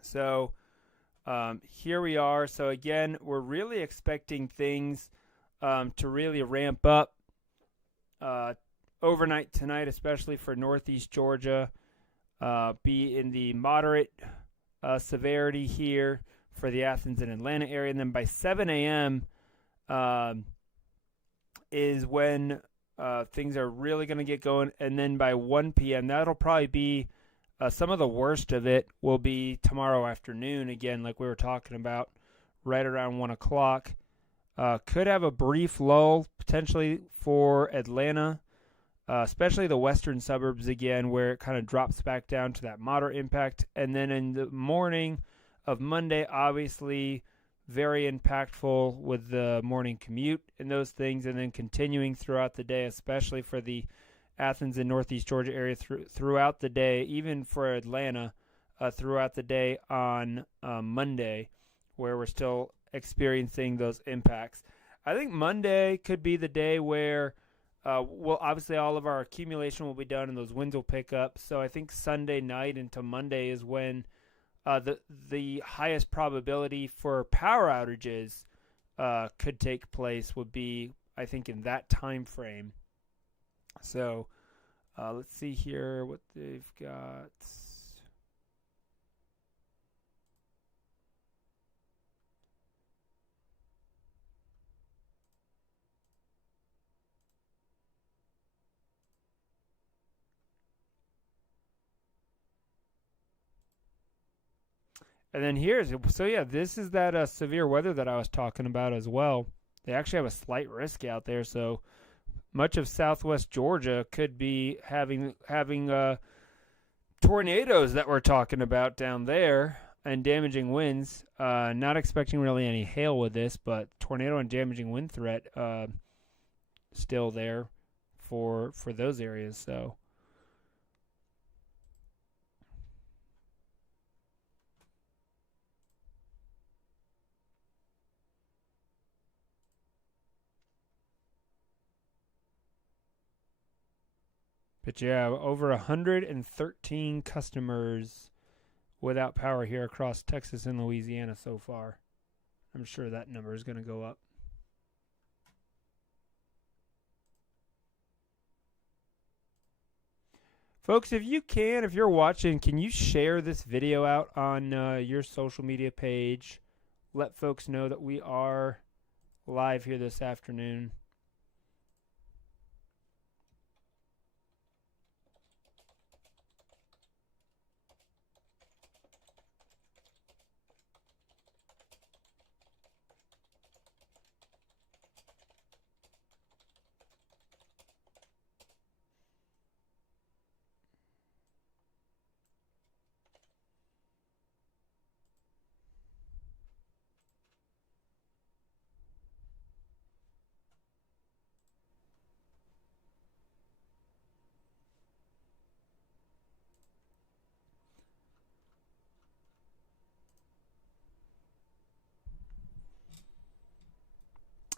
So, here we are. So, again, we're really expecting things to really ramp up overnight tonight, especially for Northeast Georgia. Be in the moderate severity here for the Athens and Atlanta area. And then by 7 a.m. Is when things are really going to get going. And then by 1 p.m., that'll probably be some of the worst of it will be tomorrow afternoon, again, like we were talking about, right around 1 o'clock. Could have a brief lull potentially for Atlanta. Especially the western suburbs again, where it kind of drops back down to that moderate impact. And then in the morning of Monday, obviously very impactful with the morning commute and those things, and then continuing throughout the day, especially for the Athens and Northeast Georgia area throughout the day, even for Atlanta throughout the day on Monday, where we're still experiencing those impacts. I think Monday could be the day where well, obviously all of our accumulation will be done and those winds will pick up. So I think Sunday night into Monday is when the highest probability for power outages could take place would be, I think, in that time frame. So let's see here what they've got. And then this is that severe weather that I was talking about as well. They actually have a slight risk out there, so much of southwest Georgia could be having tornadoes that we're talking about down there and damaging winds. Not expecting really any hail with this, but tornado and damaging wind threat still there for those areas. So. But yeah, over 113 customers without power here across Texas and Louisiana so far. I'm sure that number is going to go up. Folks, if you're watching, can you share this video out on your social media page? Let folks know that we are live here this afternoon.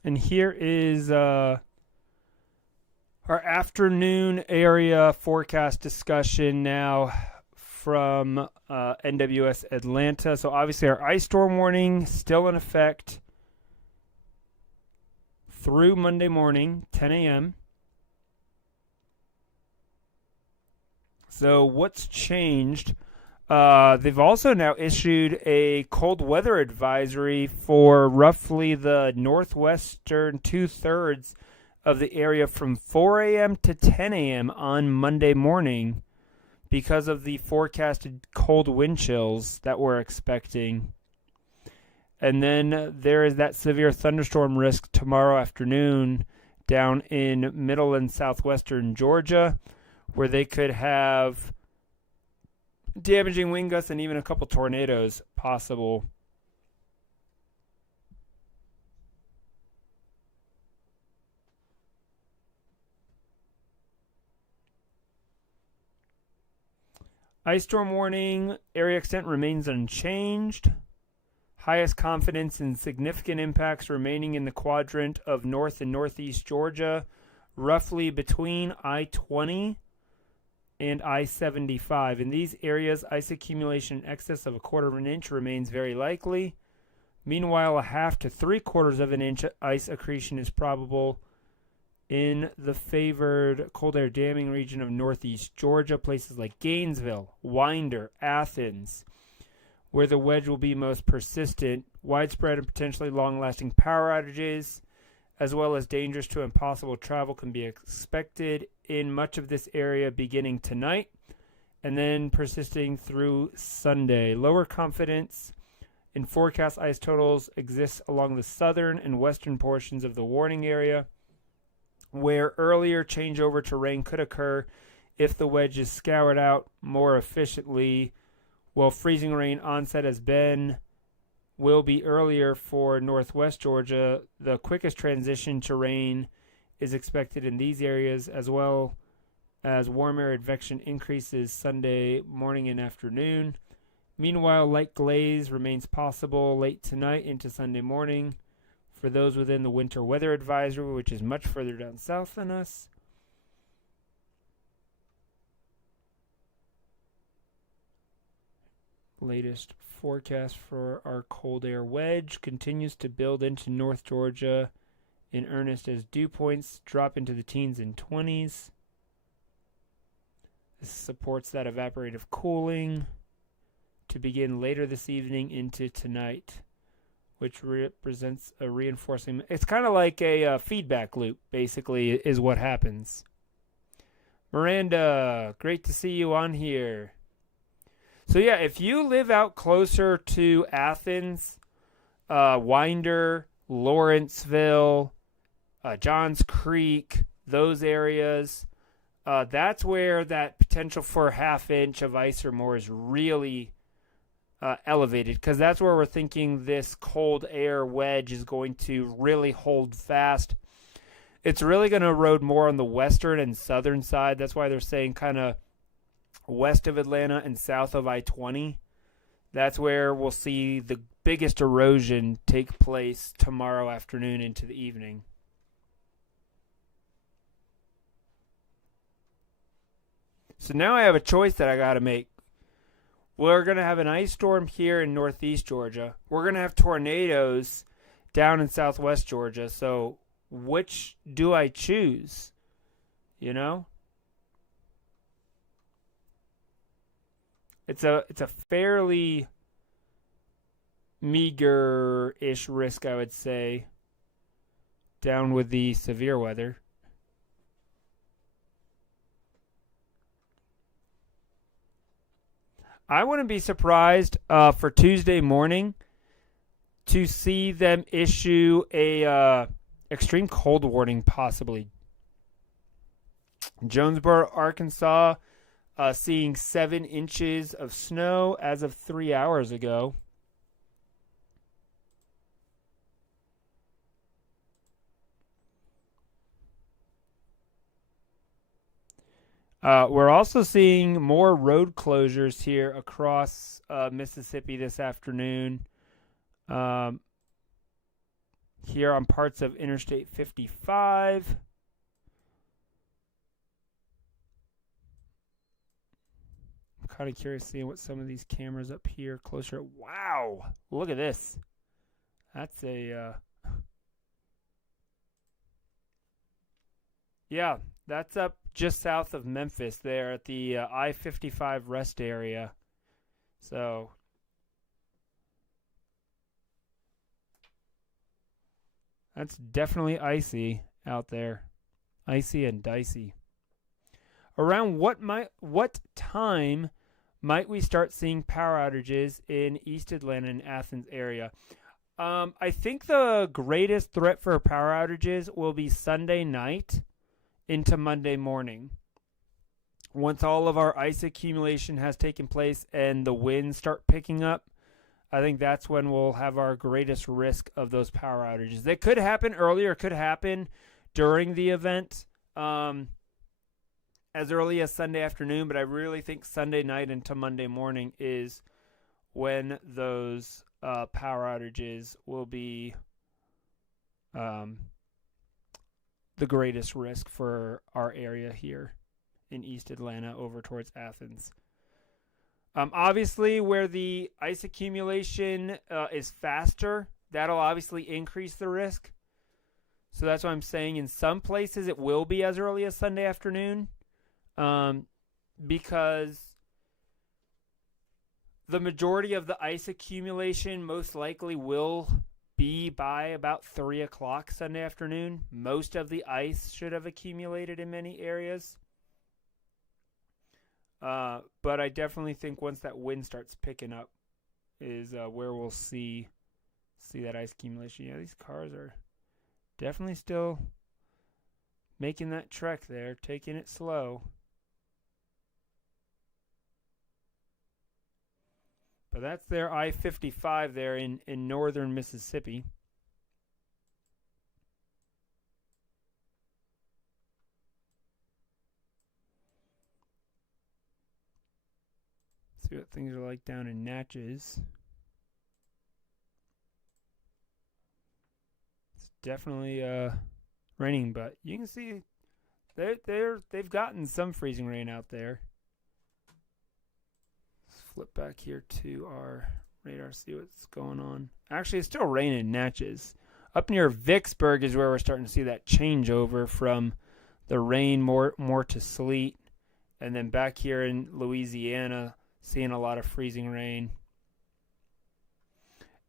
And here is our afternoon area forecast discussion now from NWS Atlanta. So obviously our ice storm warning still in effect through Monday morning, 10 a.m. So what's changed? They've also now issued a cold weather advisory for roughly the northwestern two-thirds of the area from 4 a.m. to 10 a.m. on Monday morning because of the forecasted cold wind chills that we're expecting. And then there is that severe thunderstorm risk tomorrow afternoon down in middle and southwestern Georgia, where they could have damaging wind gusts and even a couple tornadoes possible. Ice storm warning area extent remains unchanged. Highest confidence in significant impacts remaining in the quadrant of north and northeast Georgia, roughly between I-20 and I-75. In these areas, ice accumulation in excess of 1/4 of an inch remains very likely. Meanwhile, 1/2 to 3/4 of an inch ice accretion is probable in the favored cold air damming region of northeast Georgia, places like Gainesville, Winder, Athens, where the wedge will be most persistent. Widespread and potentially long-lasting power outages, as well as dangerous to impossible travel, can be expected in much of this area beginning tonight and then persisting through Sunday. Lower confidence in forecast ice totals exists along the southern and western portions of the warning area, where earlier changeover to rain could occur if the wedge is scoured out more efficiently. While freezing rain onset will be earlier for northwest Georgia, the quickest transition to rain is expected in these areas, as well as warm air advection increases Sunday morning and afternoon. Meanwhile, light glaze remains possible late tonight into Sunday morning for those within the winter weather advisory, which is much further down south than us. Latest forecast for our cold air wedge continues to build into North Georgia in earnest as dew points drop into the teens and 20s. This supports that evaporative cooling to begin later this evening into tonight, which represents a reinforcing. It's kind of like a feedback loop, basically, is what happens. Miranda, great to see you on here. So yeah, if you live out closer to Athens, Winder, Lawrenceville, Johns Creek, those areas, that's where that potential for 1/2 inch of ice or more is really elevated, because that's where we're thinking this cold air wedge is going to really hold fast. It's really going to erode more on the western and southern side. That's why they're saying kind of west of Atlanta and south of I-20. That's where we'll see the biggest erosion take place tomorrow afternoon into the evening. So now I have a choice that I got to make. We're going to have an ice storm here in northeast Georgia. We're going to have tornadoes down in southwest Georgia. So which do I choose? You know? It's a fairly meager-ish risk, I would say, down with the severe weather. I wouldn't be surprised for Tuesday morning to see them issue a extreme cold warning, possibly. Jonesboro, Arkansas, seeing 7 inches of snow as of 3 hours ago. We're also seeing more road closures here across Mississippi this afternoon. Here on parts of Interstate 55. I'm kind of curious seeing what some of these cameras up here closer. Wow, look at this. That's a yeah, that's up just south of Memphis there at the I-55 rest area. So that's definitely icy out there. Icy and dicey. Around what time might we start seeing power outages in East Atlanta and Athens area? I think the greatest threat for power outages will be Sunday night into Monday morning. Once all of our ice accumulation has taken place and the winds start picking up, I think that's when we'll have our greatest risk of those power outages. They could happen earlier, could happen during the event. as early as Sunday afternoon, but I really think Sunday night into Monday morning is when those power outages will be the greatest risk for our area here in East Atlanta over towards Athens. Obviously, where the ice accumulation is faster, that'll obviously increase the risk. So that's why I'm saying in some places it will be as early as Sunday afternoon, because the majority of the ice accumulation most likely will be by about 3 o'clock Sunday afternoon. Most of the ice should have accumulated in many areas. But I definitely think once that wind starts picking up is where we'll see that ice accumulation. Yeah, these cars are definitely still making that trek there, taking it slow. But that's their I-55 there in northern Mississippi. See what things are like down in Natchez. It's definitely raining, but you can see they've gotten some freezing rain out there. Let's flip back here to our radar, see what's going on. Actually, it's still raining in Natchez. Up near Vicksburg is where we're starting to see that changeover from the rain more to sleet, and then back here in Louisiana, seeing a lot of freezing rain.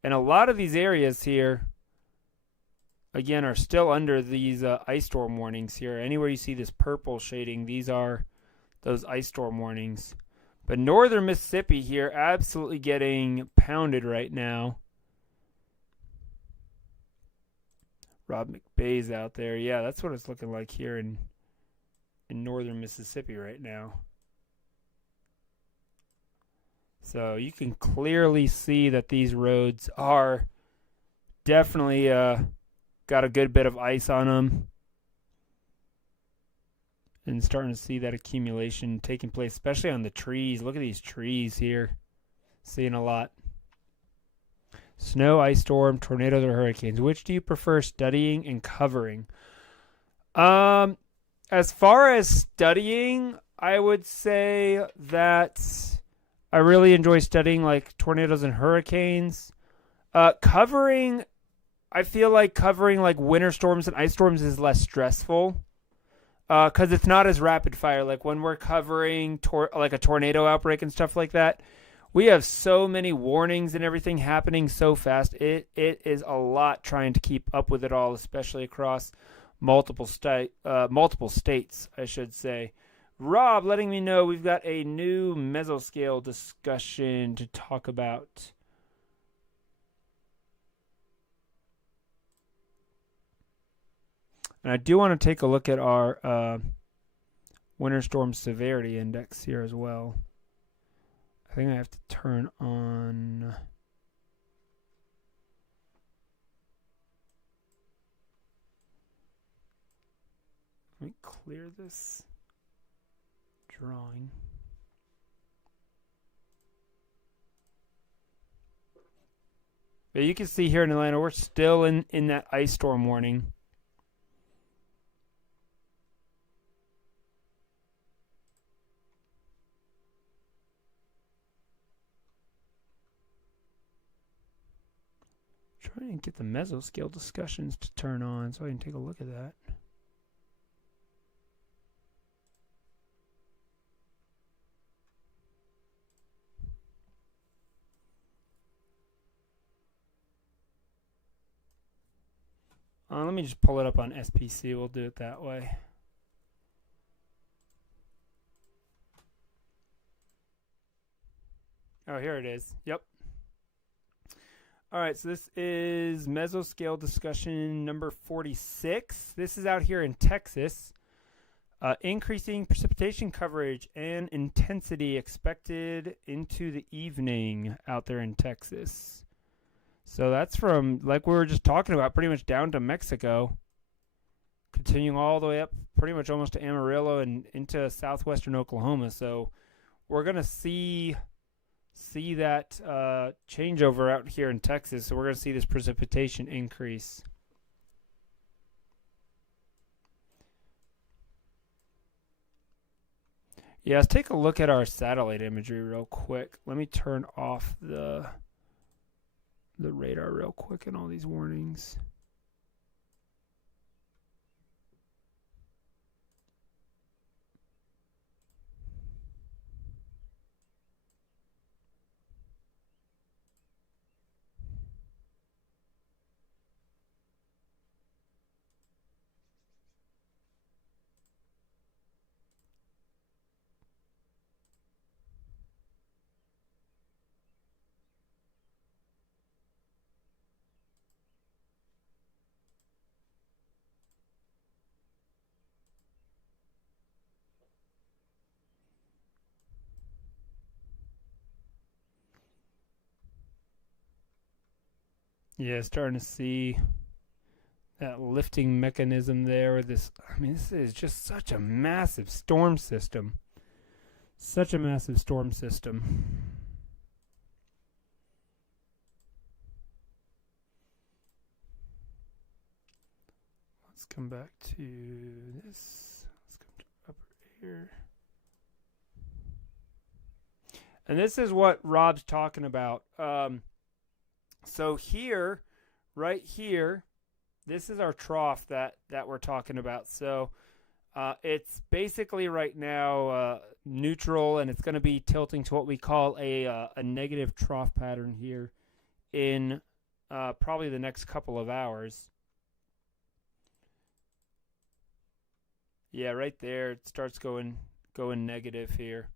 And a lot of these areas here, again, are still under these ice storm warnings here. Anywhere you see this purple shading, these are those ice storm warnings. But northern Mississippi here, absolutely getting pounded right now. Rob McBay's out there. Yeah, that's what it's looking like here in northern Mississippi right now. So you can clearly see that these roads are definitely got a good bit of ice on them. And starting to see that accumulation taking place, especially on the trees. Look at these trees here. Seeing a lot. Snow, ice storm, tornadoes, or hurricanes. Which do you prefer studying and covering? As far as studying, I would say that I really enjoy studying like tornadoes and hurricanes. Covering, I feel like covering like winter storms and ice storms is less stressful because it's not as rapid fire. Like when we're covering like a tornado outbreak and stuff like that, we have so many warnings and everything happening so fast. It is a lot trying to keep up with it all, especially across multiple states, I should say. Rob letting me know we've got a new mesoscale discussion to talk about. And I do want to take a look at our winter storm severity index here as well. I think I have to turn on... Let me clear this drawing. But you can see here in Atlanta, we're still in that ice storm warning. Trying to get the mesoscale discussions to turn on so I can take a look at that. Let me just pull it up on SPC. We'll do it that way. Oh, here it is. Yep. All right, so this is mesoscale discussion number 46. This is out here in Texas. Increasing precipitation coverage and intensity expected into the evening out there in Texas. So that's from, like we were just talking about, pretty much down to Mexico. Continuing all the way up pretty much almost to Amarillo and into southwestern Oklahoma. So we're gonna see that changeover out here in Texas. So we're gonna see this precipitation increase. Yeah, let's take a look at our satellite imagery real quick. Let me turn off the radar real quick and all these warnings. Yeah, starting to see that lifting mechanism there. This is just such a massive storm system. Such a massive storm system. Let's come back to this. Let's come to upper air. And this is what Rob's talking about. So here, right here, this is our trough that we're talking about. So it's basically right now neutral, and it's going to be tilting to what we call a negative trough pattern here in probably the next couple of hours. Yeah, right there, it starts going negative here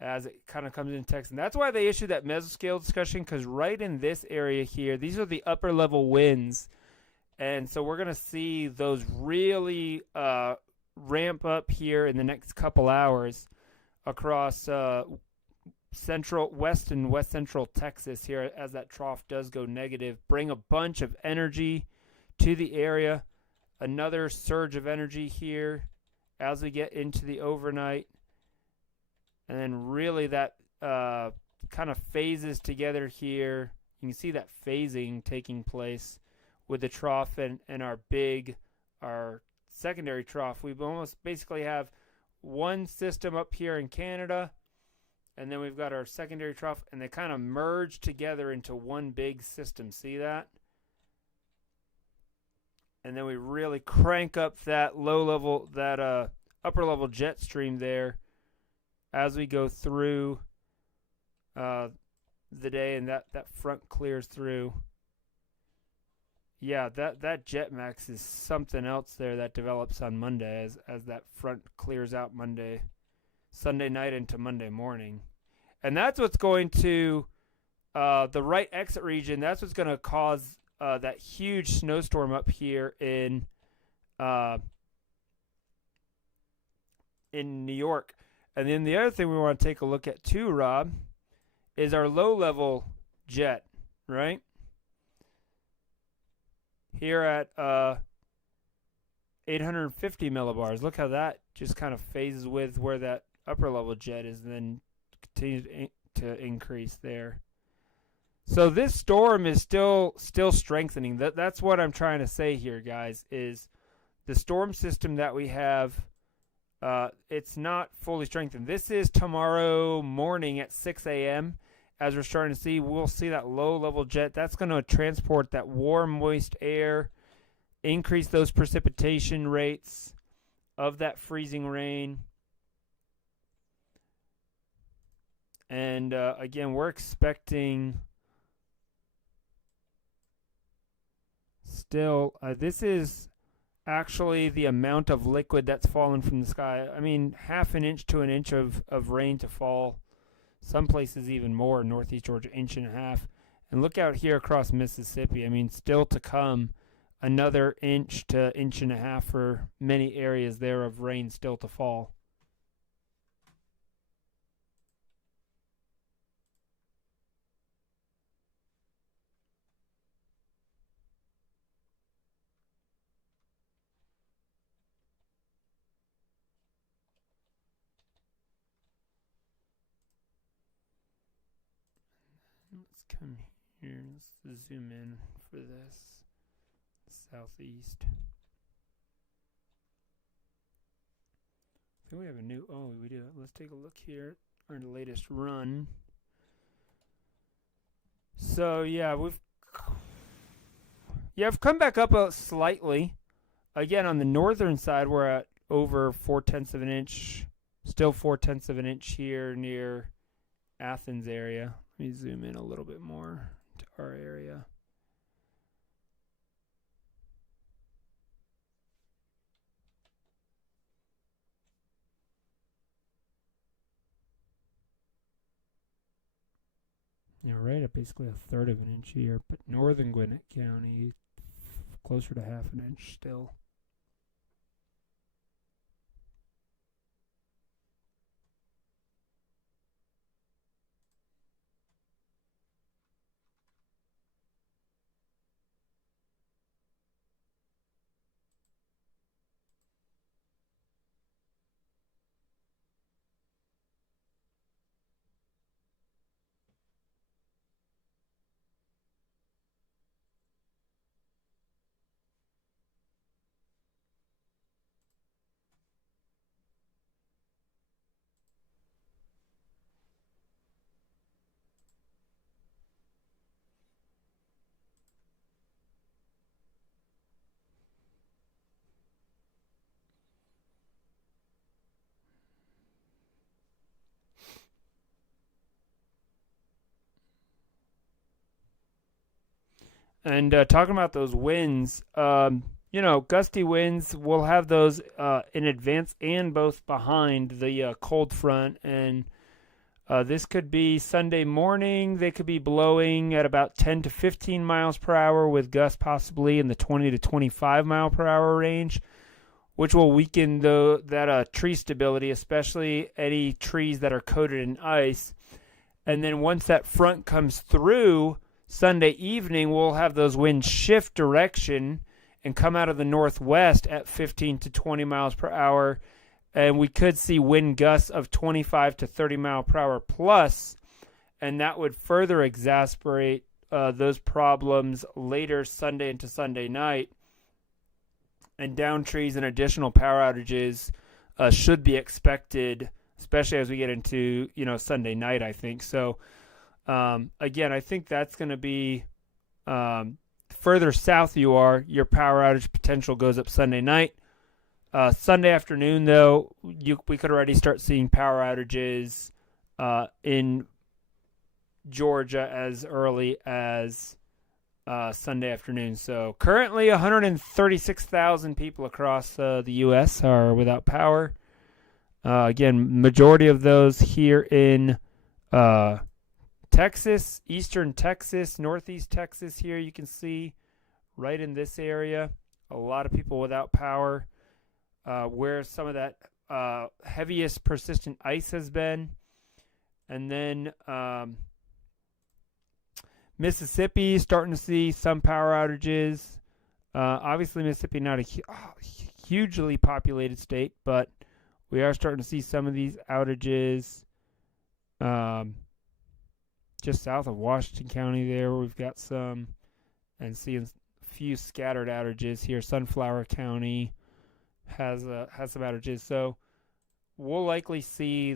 as it kind of comes in Texas. And that's why they issued that mesoscale discussion, because right in this area here, these are the upper level winds. And so we're going to see those really ramp up here in the next couple hours across west and west central Texas here as that trough does go negative. Bring a bunch of energy to the area. Another surge of energy here as we get into the overnight. And then really that kind of phases together here. You can see that phasing taking place with the trough and our secondary trough. We almost basically have one system up here in Canada, and then we've got our secondary trough, and they kind of merge together into one big system. See that? And then we really crank up that upper level jet stream there as we go through the day, and that front clears through. Yeah, that jet max is something else there that develops on Monday as that front clears out Sunday night into Monday morning. And that's what's going to, the right exit region, that's what's going to cause that huge snowstorm up here in New York. And then the other thing we want to take a look at too, Rob, is our low-level jet, right? Here at 850 millibars. Look how that just kind of phases with where that upper-level jet is, and then continues to increase there. So this storm is still strengthening. That's what I'm trying to say here, guys, is the storm system that we have, it's not fully strengthened. This is tomorrow morning at 6 a.m. As we're starting to see, we'll see that low-level jet. That's going to transport that warm, moist air, increase those precipitation rates of that freezing rain. And, again, we're expecting still, this is actually the amount of liquid that's fallen from the sky. I mean, half an inch to an inch of rain to fall. Some places even more, northeast Georgia, inch and a half. And look out here across Mississippi. I mean, still to come, another inch to inch and a half for many areas there of rain still to fall. Let's come here. Let's zoom in for this. Southeast. I think we have a new. Oh, we do. Let's take a look here. Our latest run. So yeah, we've come back up slightly. Again, on the northern side, we're at over 4/10 of an inch. Still 4/10 of an inch here near Athens area. Let me zoom in a little bit more to our area. Yeah, right at basically 1/3 of an inch here, but northern Gwinnett County, closer to 1/2 an inch still. And talking about those winds, gusty winds, we'll have those in advance and both behind the cold front. And this could be Sunday morning. They could be blowing at about 10 to 15 miles per hour with gusts possibly in the 20 to 25 mile per hour range, which will weaken that tree stability, especially any trees that are coated in ice. And then once that front comes through, Sunday evening, we'll have those winds shift direction and come out of the northwest at 15 to 20 miles per hour. And we could see wind gusts of 25 to 30 mile per hour plus. And that would further exacerbate those problems later Sunday into Sunday night. And down trees and additional power outages should be expected, especially as we get into, Sunday night, I think. So, again, I think that's going to be further south you are, your power outage potential goes up Sunday night. Sunday afternoon, though, we could already start seeing power outages in Georgia as early as Sunday afternoon. So currently 136,000 people across the U.S. are without power. Again, majority of those here in Texas, eastern Texas, northeast Texas here, you can see right in this area, a lot of people without power, where some of that heaviest persistent ice has been. And then Mississippi starting to see some power outages. Obviously, Mississippi not a hugely populated state, but we are starting to see some of these outages. Just south of Washington County there, we've got some, and seeing a few scattered outages here. Sunflower County has some outages, so we'll likely see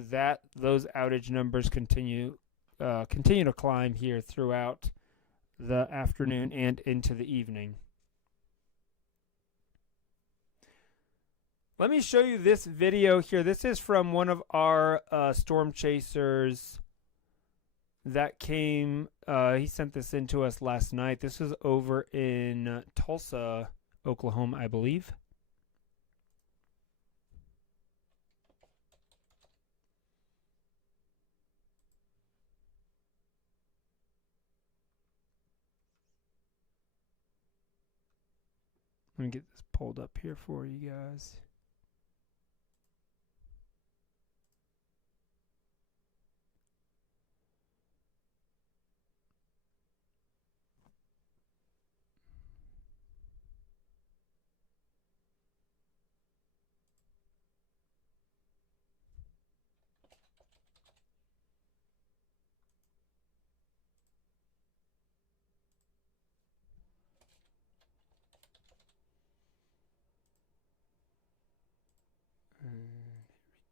those outage numbers continue to climb here throughout the afternoon and into the evening. Let me show you this video here. This is from one of our storm chasers that came, he sent this in to us last night. This was over in Tulsa, Oklahoma, I believe. Let me get this pulled up here for you guys.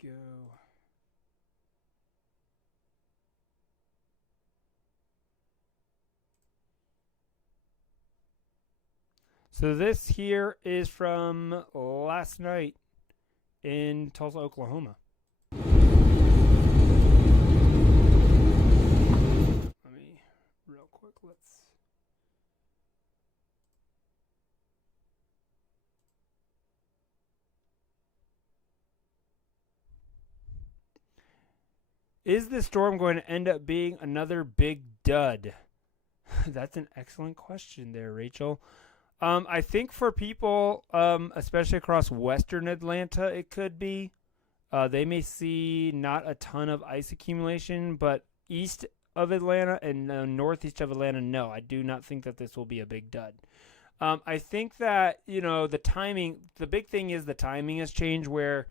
go. So this here is from last night in Tulsa, Oklahoma. Let me, real quick, let's. Is this storm going to end up being another big dud? That's an excellent question there, Rachel. I think for people, especially across western Atlanta, it could be. They may see not a ton of ice accumulation, but east of Atlanta and northeast of Atlanta, no. I do not think that this will be a big dud. I think that, the timing, the big thing is the timing has changed where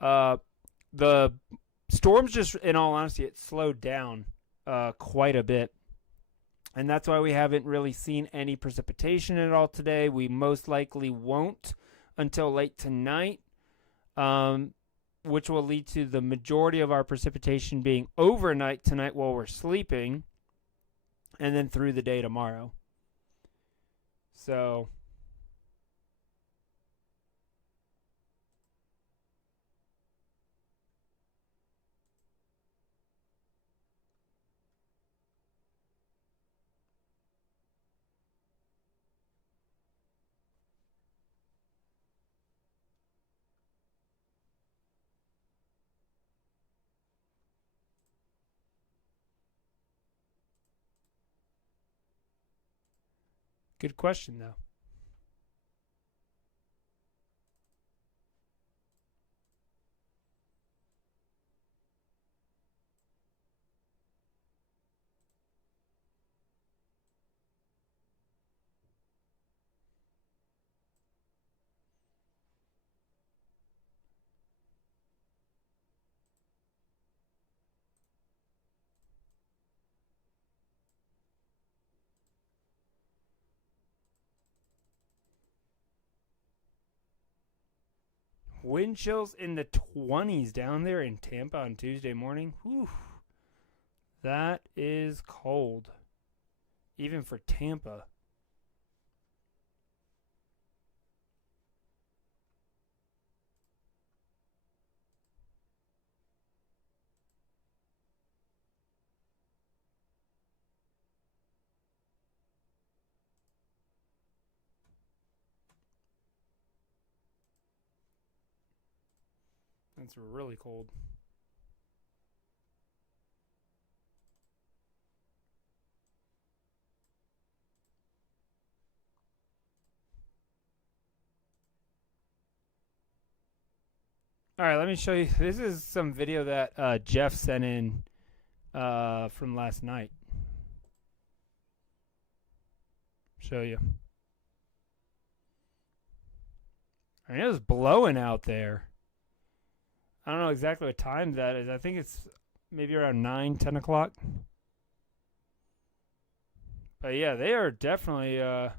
the storms just, in all honesty, it slowed down quite a bit. And that's why we haven't really seen any precipitation at all today. We most likely won't until late tonight, which will lead to the majority of our precipitation being overnight tonight while we're sleeping, and then through the day tomorrow. So good question, though. Wind chills in the 20s down there in Tampa on Tuesday morning. Whew. That is cold. Even for Tampa. That's really cold. All right, let me show you. This is some video that Jeff sent in from last night. Show you. I mean, it was blowing out there. I don't know exactly what time that is. I think it's maybe around 9, 10 o'clock. But yeah, they are definitely had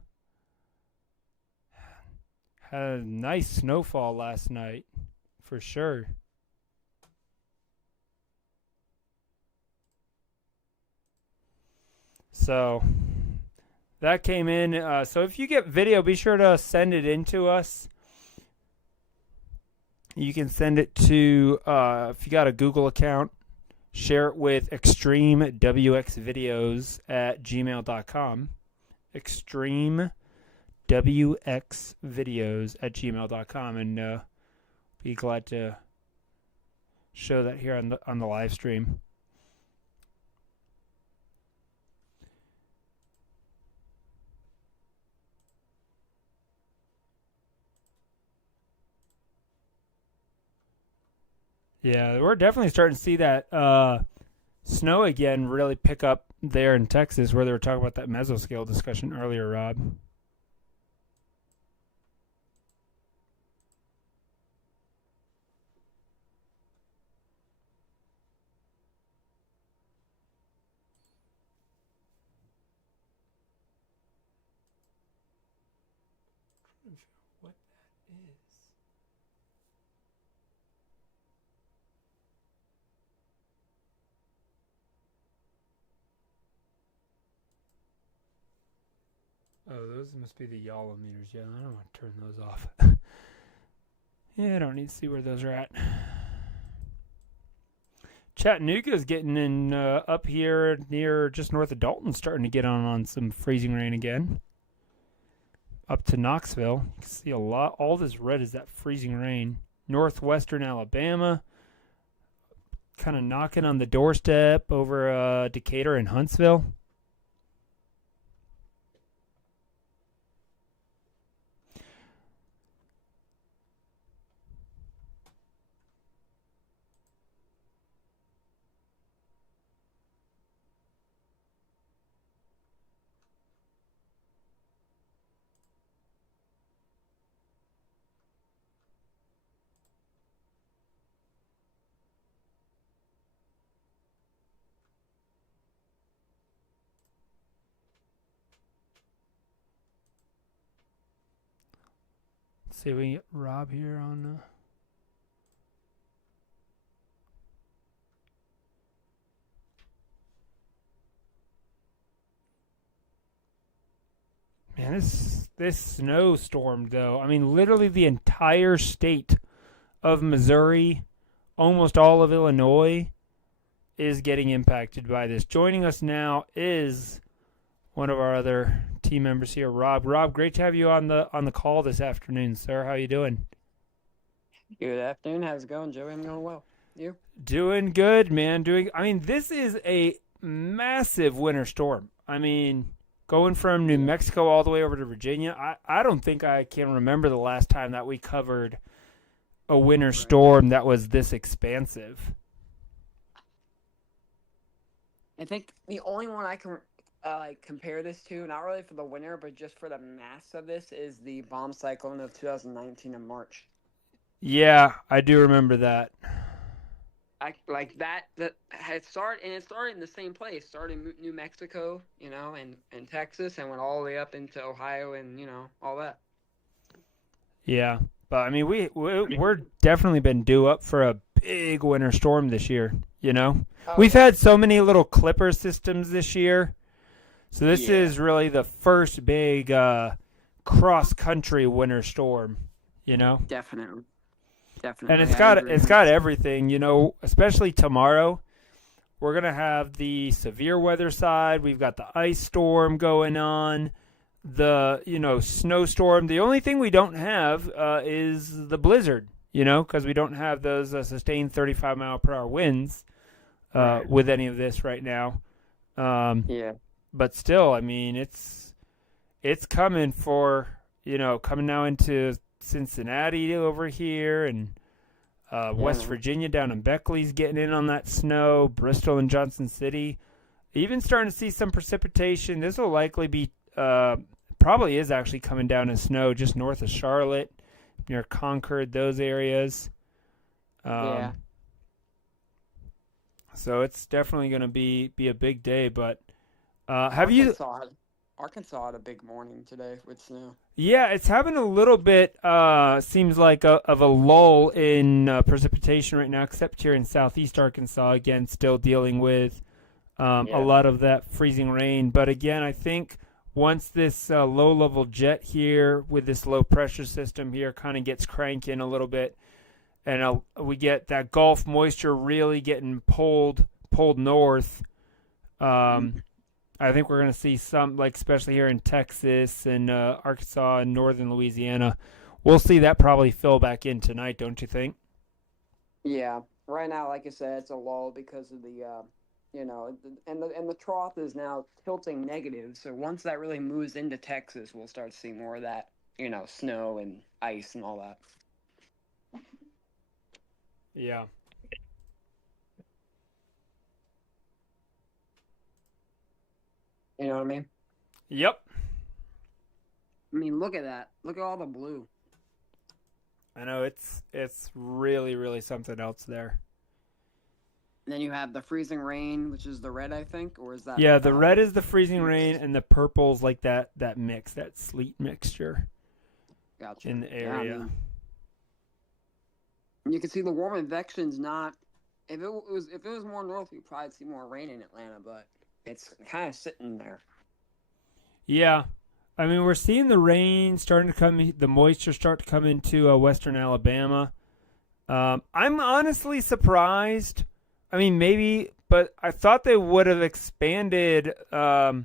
a nice snowfall last night, for sure. So that came in. So if you get video, be sure to send it in to us. You can send it to, if you got a Google account, share it with extremewxvideos at gmail.com. Extremewxvideos at gmail.com. And be glad to show that here on the live stream. Yeah, we're definitely starting to see that snow again really pick up there in Texas, where they were talking about that mesoscale discussion earlier, Rob. What that is. Oh, those must be the YALO meters. Yeah, I don't want to turn those off. Yeah, I don't need to see where those are at. Chattanooga's getting in up here near just north of Dalton, starting to get on some freezing rain again. Up to Knoxville, you can see a lot. All this red is that freezing rain. Northwestern Alabama, kind of knocking on the doorstep over Decatur and Huntsville. Let's see if we can get Rob here on. Man, this snowstorm though. I mean, literally the entire state of Missouri, almost all of Illinois, is getting impacted by this. Joining us now is one of our other team members here, Rob. Rob, great to have you on the call this afternoon, sir. How you doing? Good afternoon. How's it going, Joey? I'm going well. You? Doing good, man. I mean, this is a massive winter storm. I mean, going from New Mexico all the way over to Virginia, I don't think I can remember the last time that we covered a winter storm that was this expansive. I think the only one I can compare this to, not really for the winter, but just for the mass of this, is the bomb cyclone of 2019 in March. Yeah, I do remember that. That had started, and it started in the same place. Started in New Mexico, and Texas, and went all the way up into Ohio, and all that. Yeah, but I mean, we're definitely been due up for a big winter storm this year. We've had so many little clipper systems this year, so this is really the first big cross country winter storm. Definitely. And it's got everything, especially tomorrow. We're going to have the severe weather side. We've got the ice storm going on, the, snowstorm. The only thing we don't have is the blizzard, because we don't have those sustained 35-mile-per-hour winds with any of this right now. But still, I mean, it's coming coming now into Cincinnati over here, and West Virginia down in Beckley's getting in on that snow. Bristol and Johnson City, even starting to see some precipitation. This will likely be probably is actually coming down in snow just north of Charlotte, near Concord, those areas. So it's definitely going to be a big day. But Arkansas had a big morning today with snow. Yeah, it's having a little bit, seems like of a lull in precipitation right now, except here in southeast Arkansas. Again, still dealing with a lot of that freezing rain. But again, I think once this low-level jet here with this low-pressure system here kind of gets cranking a little bit, and we get that Gulf moisture really getting pulled north, I think we're going to see some, especially here in Texas and Arkansas and northern Louisiana. We'll see that probably fill back in tonight, don't you think? Yeah. Right now, like I said, it's a lull because of the, and the trough is now tilting negative. So once that really moves into Texas, we'll start to see more of that, snow and ice and all that. Yeah. You know what I mean? Yep. I mean, look at that. Look at all the blue. I know it's really, really something else there. And then you have the freezing rain, which is the red, I think, or is that? Yeah, the red is the freezing rain, and the purple's like that mix, that sleet mixture. Gotcha. In the area. Yeah, you can see the warm advection's not. If it was more north, we'd probably see more rain in Atlanta, but it's kind of sitting there. Yeah. I mean, we're seeing the rain starting to come, the moisture start to come into western Alabama. I'm honestly surprised. I mean, maybe, but I thought they would have expanded, I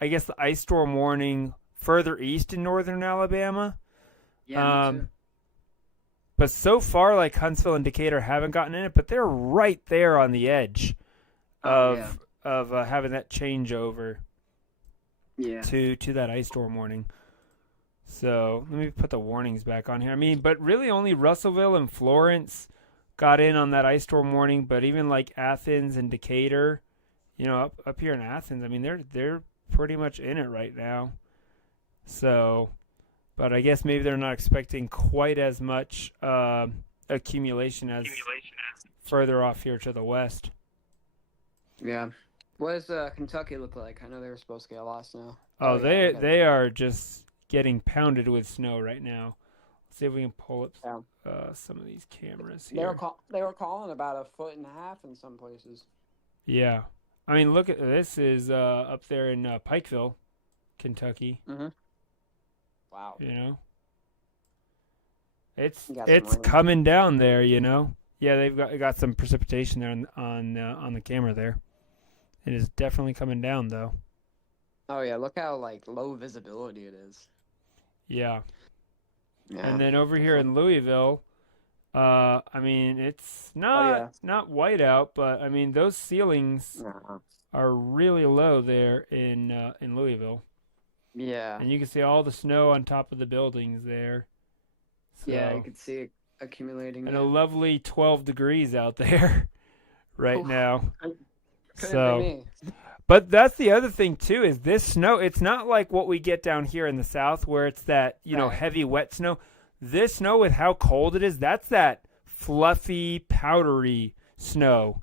guess, the ice storm warning further east in northern Alabama. Yeah, me too. Um, but so far, like Huntsville and Decatur haven't gotten in it, but they're right there on the edge Oh yeah, of having that changeover yeah. to that ice storm warning. So let me put the warnings back on here. I mean, but really only Russellville and Florence got in on that ice storm warning. But even like Athens and Decatur, up here in Athens, I mean they're pretty much in it right now. So, but I guess maybe they're not expecting quite as much accumulation as further off here to the west. Yeah. What does Kentucky look like? I know they were supposed to get a lot of snow. Oh, Yeah, they are just getting pounded with snow right now. Let's see if we can pull up some of these cameras here. They were calling about 1.5 feet in some places. Yeah, I mean, look at this is up there in Pikeville, Kentucky. Mm-hmm. Wow. It's coming down there. Yeah, they've got some precipitation there on the camera there. It is definitely coming down though. Oh yeah, look how low visibility it is. Yeah. Yeah. And then over here in Louisville, I mean it's not white out, but I mean those ceilings are really low there in Louisville. Yeah. And you can see all the snow on top of the buildings there. So, yeah, you can see it accumulating. And a lovely 12 degrees out there right now. So, but that's the other thing too is this snow. It's not like what we get down here in the south where it's that heavy wet snow. This snow with how cold it is, that's that fluffy powdery snow.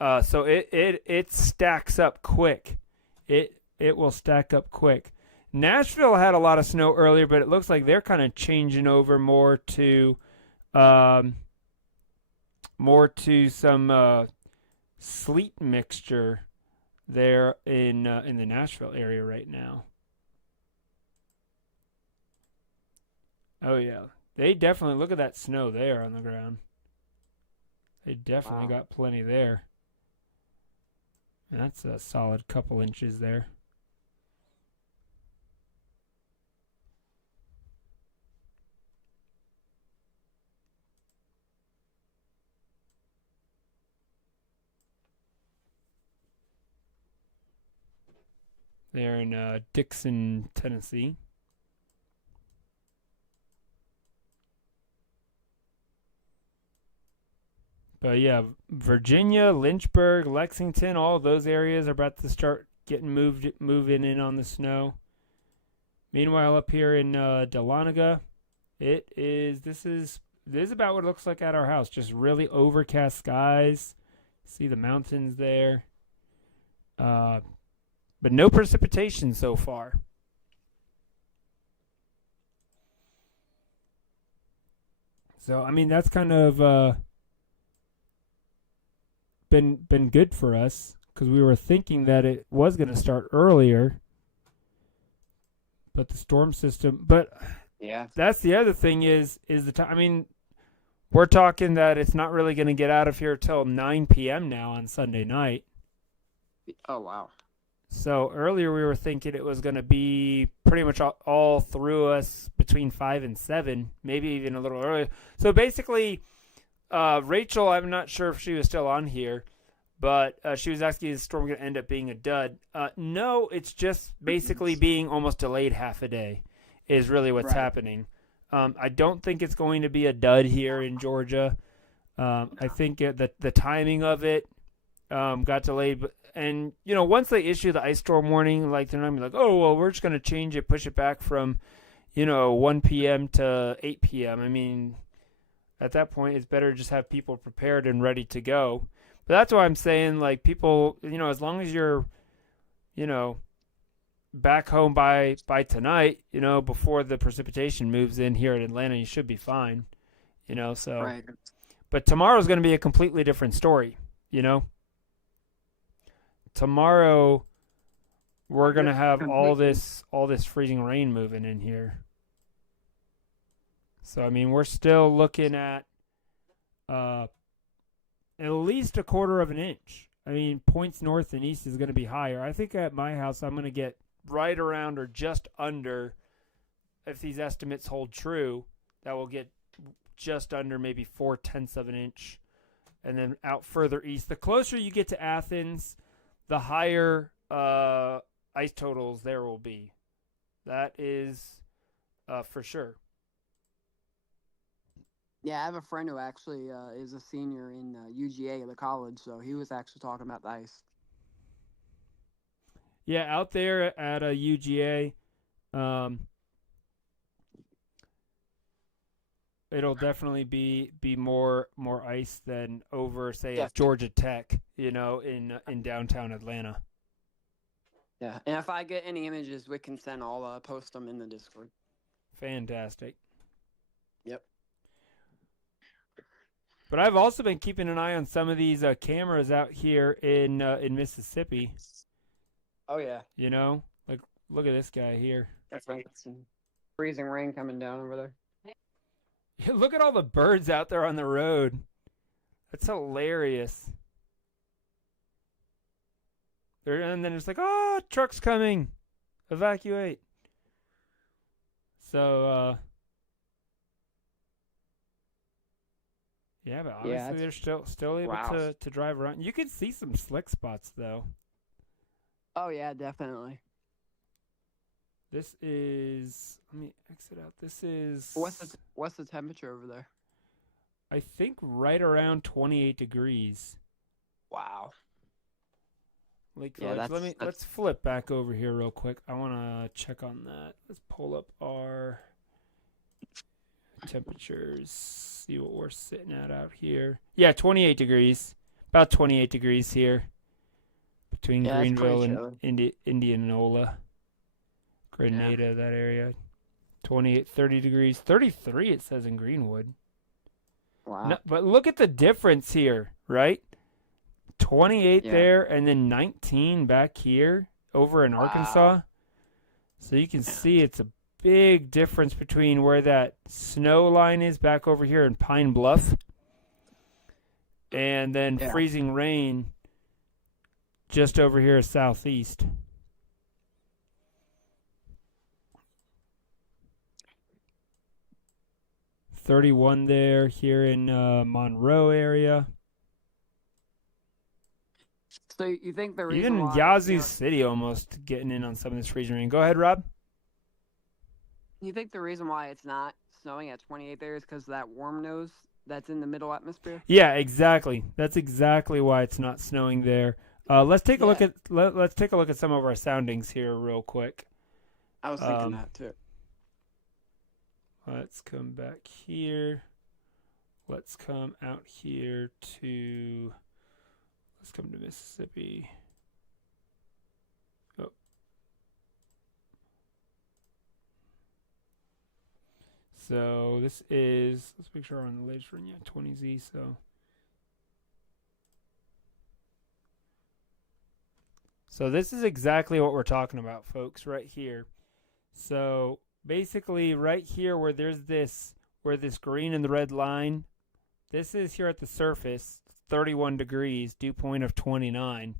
So it stacks up quick. It will stack up quick. Nashville had a lot of snow earlier, but it looks like they're kind of changing over more to some sleet mixture there in the Nashville area right now. Oh yeah, they definitely look at that snow there on the ground. They definitely got plenty there. And that's a solid couple inches there. They're in Dixon, Tennessee. But yeah, Virginia, Lynchburg, Lexington, all of those areas are about to start getting moving in on the snow. Meanwhile, up here in Dahlonega, this is about what it looks like at our house. Just really overcast skies. See the mountains there. But no precipitation so far. So I mean that's kind of been good for us because we were thinking that it was going to start earlier, but the storm system. But yeah, that's the other thing is the time. I mean, we're talking that it's not really going to get out of here till 9 p.m. now on Sunday night. Oh wow. So earlier we were thinking it was going to be pretty much all through us between 5 and 7, maybe even a little earlier. So basically, Rachel, I'm not sure if she was still on here, but she was asking is the storm going to end up being a dud. No, it's just basically being almost delayed half a day is really what's happening. I don't think it's going to be a dud here in Georgia. I think that the timing of it got delayed. And, once they issue the ice storm warning, like they're not going to be like, oh, well, we're just going to change it, push it back from, 1 p.m. to 8 p.m. I mean, at that point, it's better to just have people prepared and ready to go. But that's why I'm saying, like, people, as long as you're, back home by tonight, before the precipitation moves in here in Atlanta, you should be fine, so. Right. But tomorrow's going to be a completely different story, Tomorrow, we're I'm gonna just have completely. all this freezing rain moving in here. So I mean, we're still looking uh, at least a quarter of an inch. I mean, points north and east is going to be higher. I think at my house, I'm going to get right around or just under, if these estimates hold true, that will get just under maybe 4/10 of an inch. And then out further east, the closer you get to Athens, the higher ice totals there will be. That is for sure. Yeah, I have a friend who actually is a senior in UGA, the college, so he was actually talking about the ice. Yeah, out there at a UGA, it'll definitely be more ice than over, say, at Definitely. Georgia Tech, in downtown Atlanta. Yeah, and if I get any images we can send, I'll post them in the Discord. Fantastic. Yep. But I've also been keeping an eye on some of these cameras out here in Mississippi. Oh yeah, Like look at this guy here. definitely. Some freezing rain coming down over there. Look at all the birds out there on the road. That's hilarious. And then it's like, oh, truck's coming, evacuate. So yeah, but Yeah, obviously they're still able wow. to drive around. You can see some slick spots though. Oh yeah, definitely. This is, let me exit out. This is, What's the temperature over there? I think, right around 28 degrees. Wow. Yeah, let's flip back over here real quick. I want to check on that. Let's pull up our temperatures. See what we're sitting at out here. Yeah, 28 degrees. About 28 degrees here between Greenville and Indianola, Grenada, that area. 28, 30 degrees. 33 it says in Greenwood. Wow. No, but look at the difference here, right? 28 there and then 19 back here over in Arkansas. So you can see it's a big difference between where that snow line is back over here in Pine Bluff and then freezing rain just over here southeast. .31 there here in Monroe area. So you think the reason even why Yazoo City almost getting in on some of this freezing rain. Go ahead, Rob. You think the reason why it's not snowing at 28 there is because of that warm nose that's in the middle atmosphere? Yeah, exactly. That's exactly why it's not snowing there. Let's take a look at let's take a look at some of our soundings here real quick. I was thinking that too. Let's come back here. Let's come out here to. Let's come to Mississippi. Oh. So this is, let's make sure we're on the latest run. Yeah, 20Z. So this is exactly what we're talking about, folks, right here. So basically right here where there's this, where this green and the red line, this is here at the surface. 31 degrees, dew point of 29.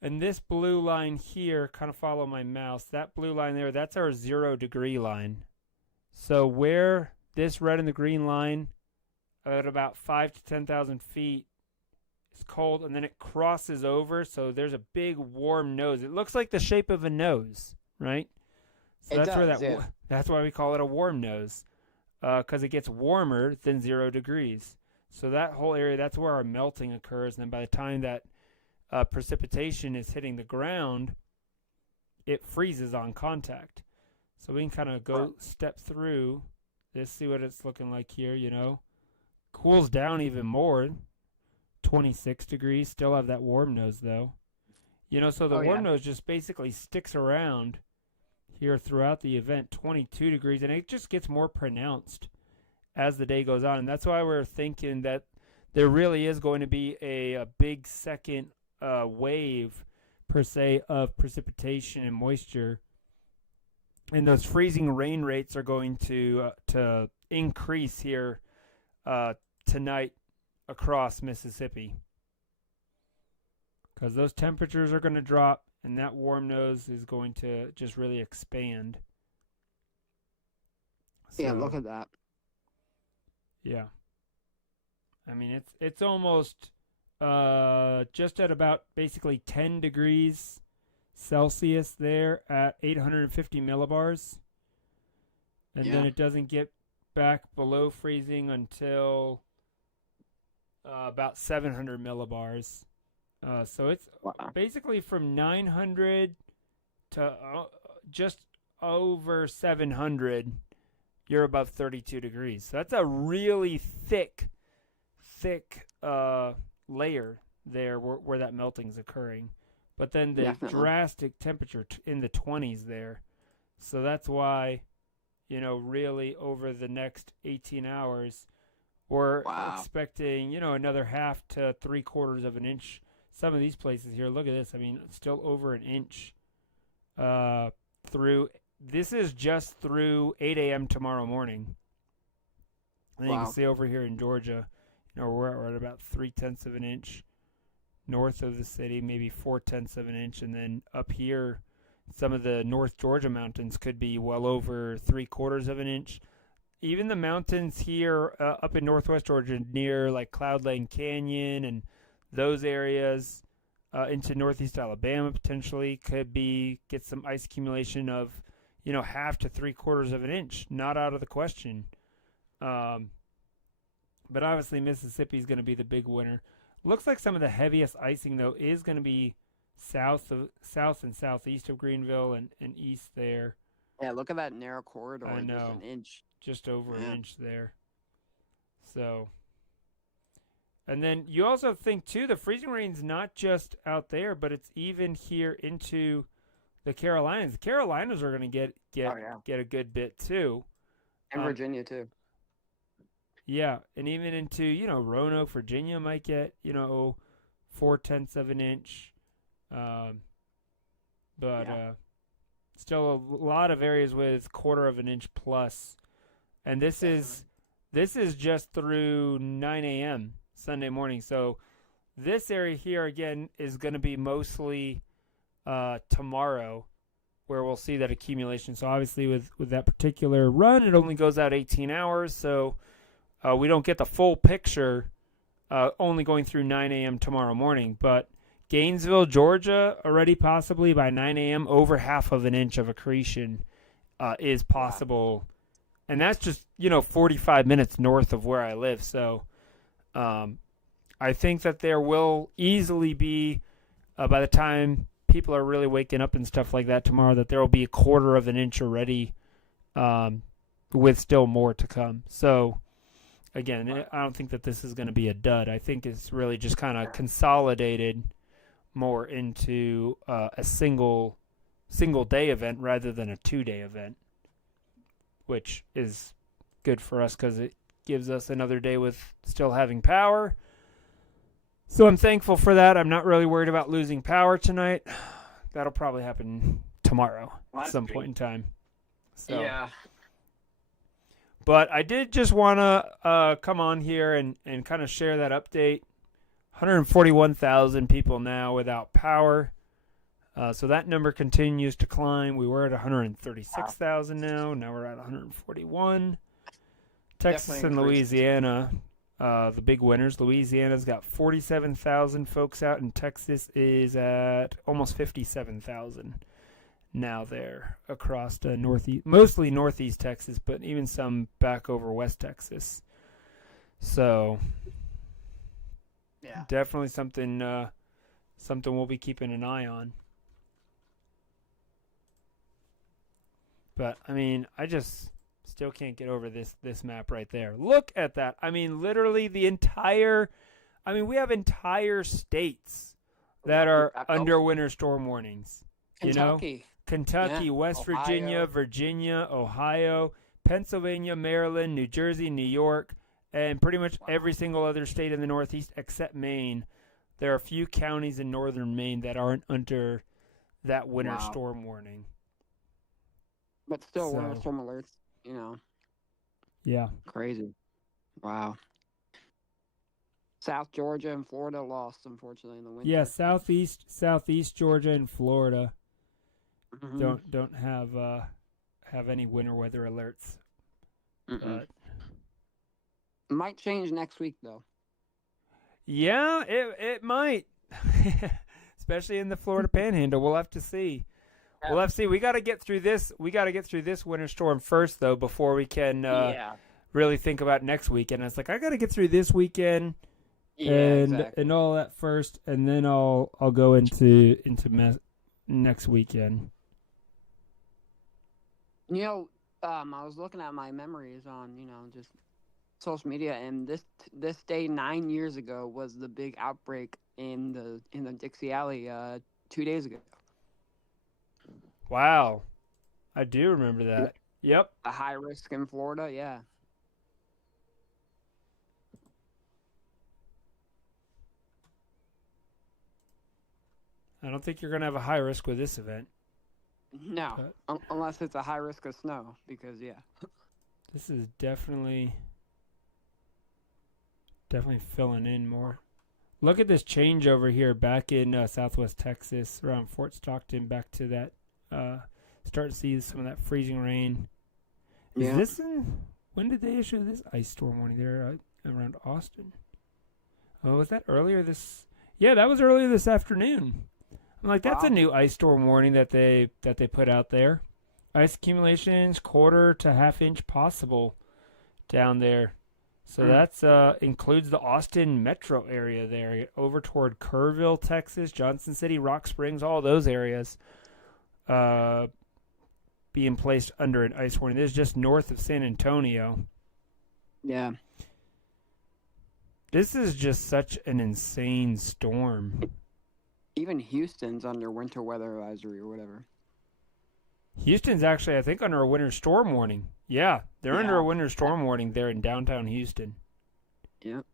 And this blue line here, kind of follow my mouse, that blue line there, that's our 0 degree line. So where this red and the green line at about 5 to 10,000 feet is cold, and then it crosses over, so there's a big warm nose. It looks like the shape of a nose, right? So that's why we call it a warm nose, because it gets warmer than 0 degrees. So that whole area, that's where our melting occurs. And then by the time that precipitation is hitting the ground, it freezes on contact. So we can kind of go step through this, see what it's looking like here, Cools down even more. 26 degrees. Still have that warm nose, though. So the warm nose just basically sticks around here throughout the event. 22 degrees. And it just gets more pronounced as the day goes on. And that's why we're thinking that there really is going to be a big second wave per se of precipitation and moisture, and those freezing rain rates are going to increase here tonight across Mississippi, because those temperatures are going to drop, and that warm nose is going to just really expand. So, Yeah, look at that. Yeah, I mean it's almost just at about basically 10 degrees Celsius there at 850 millibars, and then it doesn't get back below freezing until about 700 millibars. So it's basically from 900 to just over 700. You're above 32 degrees. So that's a really thick layer there where that melting's occurring. But then the drastic temperature in the 20s there. So that's why, really over the next 18 hours, we're expecting, another half to 3/4 of an inch. Some of these places here, look at this. I mean, still over an inch through. This is just through 8 a.m. tomorrow morning. And you can see over here in Georgia, we're at about 3/10 of an inch north of the city, maybe 4/10 of an inch, and then up here, some of the North Georgia mountains could be well over 3/4 of an inch. Even the mountains here up in Northwest Georgia, near like Cloud Lane Canyon and those areas, into Northeast Alabama potentially could get some ice accumulation of, half to 3/4 of an inch. Not out of the question. But obviously Mississippi is going to be the big winner. Looks like some of the heaviest icing, though, is going to be south and southeast of Greenville and east there. Yeah, look at that narrow corridor. I know. Just an inch. Just over an inch there. So, and then you also think, too, the freezing rain's not just out there, but it's even here into the Carolinas. The Carolinas are going to get a good bit, too. And Virginia, too. Yeah, and even into, Roanoke, Virginia might get, 4/10 of an inch. Still a lot of areas with 1/4 of an inch plus. And this is just through 9 a.m. Sunday morning. So this area here, again, is going to be mostly tomorrow where we'll see that accumulation. So obviously with that particular run, it only goes out 18 hours. So we don't get the full picture only going through 9 a.m. tomorrow morning. But Gainesville, Georgia, already possibly by 9 a.m., over half of an inch of accretion is possible. And that's just, 45 minutes north of where I live. So I think that there will easily be, by the time people are really waking up and stuff like that tomorrow, that there will be 1/4 of an inch already with still more to come. So, again, I don't think that this is going to be a dud. I think it's really just kind of consolidated more into a single day event rather than a 2-day event, which is good for us because it gives us another day with still having power. So I'm thankful for that. I'm not really worried about losing power tonight. That'll probably happen tomorrow at some point in time. So. Yeah. But I did just want to come on here and kind of share that update. 141,000 people now without power. So that number continues to climb. We were at 136,000 now. Now we're at 141. Texas and Louisiana, the big winners. Louisiana's got 47,000 folks out, and Texas is at almost 57,000 now there across the northeast, mostly northeast Texas, but even some back over West Texas. So, yeah, definitely something we'll be keeping an eye on. But I mean, I just still can't get over this map right there. Look at that. I mean, literally we have entire states that are under winter storm warnings. Kentucky, West Ohio. Virginia, Virginia, Ohio, Pennsylvania, Maryland, New Jersey, New York, and pretty much every single other state in the Northeast except Maine. there are a few counties in northern Maine that aren't under that winter Wow. storm warning. But still, winter So storm alerts, you know, yeah, crazy. Wow. South Georgia and Florida lost, unfortunately, in the yeah, winter. southeast Georgia and Florida Mm-hmm. don't have any winter weather alerts. Mm-mm. But Might change next week, though. yeah, it might, especially in the Florida Panhandle. We'll have to see. Yeah. We'll have to see. We got to get through this. We got to get through this winter storm first, though, before we can Yeah. really think about next weekend. It's like I got to get through this weekend Yeah, exactly. and all that first, and then I'll go into next weekend. You know, I was looking at my memories on, just social media, and this day 9 years ago was the big outbreak in the Dixie Alley 2 days ago. Wow, I do remember Yeah. that. Yep. A high risk in Florida, yeah. I don't think you're gonna have a high risk with this event, No, but unless it's a high risk of snow, because yeah. this is definitely filling in more. Look at this change over here back in southwest Texas around Fort Stockton back to that start to see some of that freezing rain. Is Yeah. this when did they issue this ice storm warning there around Austin? Oh, was that earlier this? Yeah, that was earlier this afternoon. I'm like, that's a Wow. new ice storm warning that they put out there. Ice accumulations 1/4 to 1/2 inch possible down there. So Mm. that's includes the Austin metro area there, over toward Kerrville, Texas, Johnson City, Rock Springs, all those areas uh, being placed under an ice warning. This is just north of San Antonio. Yeah. This is just such an insane storm. Even Houston's under winter weather advisory or whatever. Houston's actually, I think, under a winter storm warning. Yeah, they're under a Yeah. winter storm warning there in downtown Houston Yep. till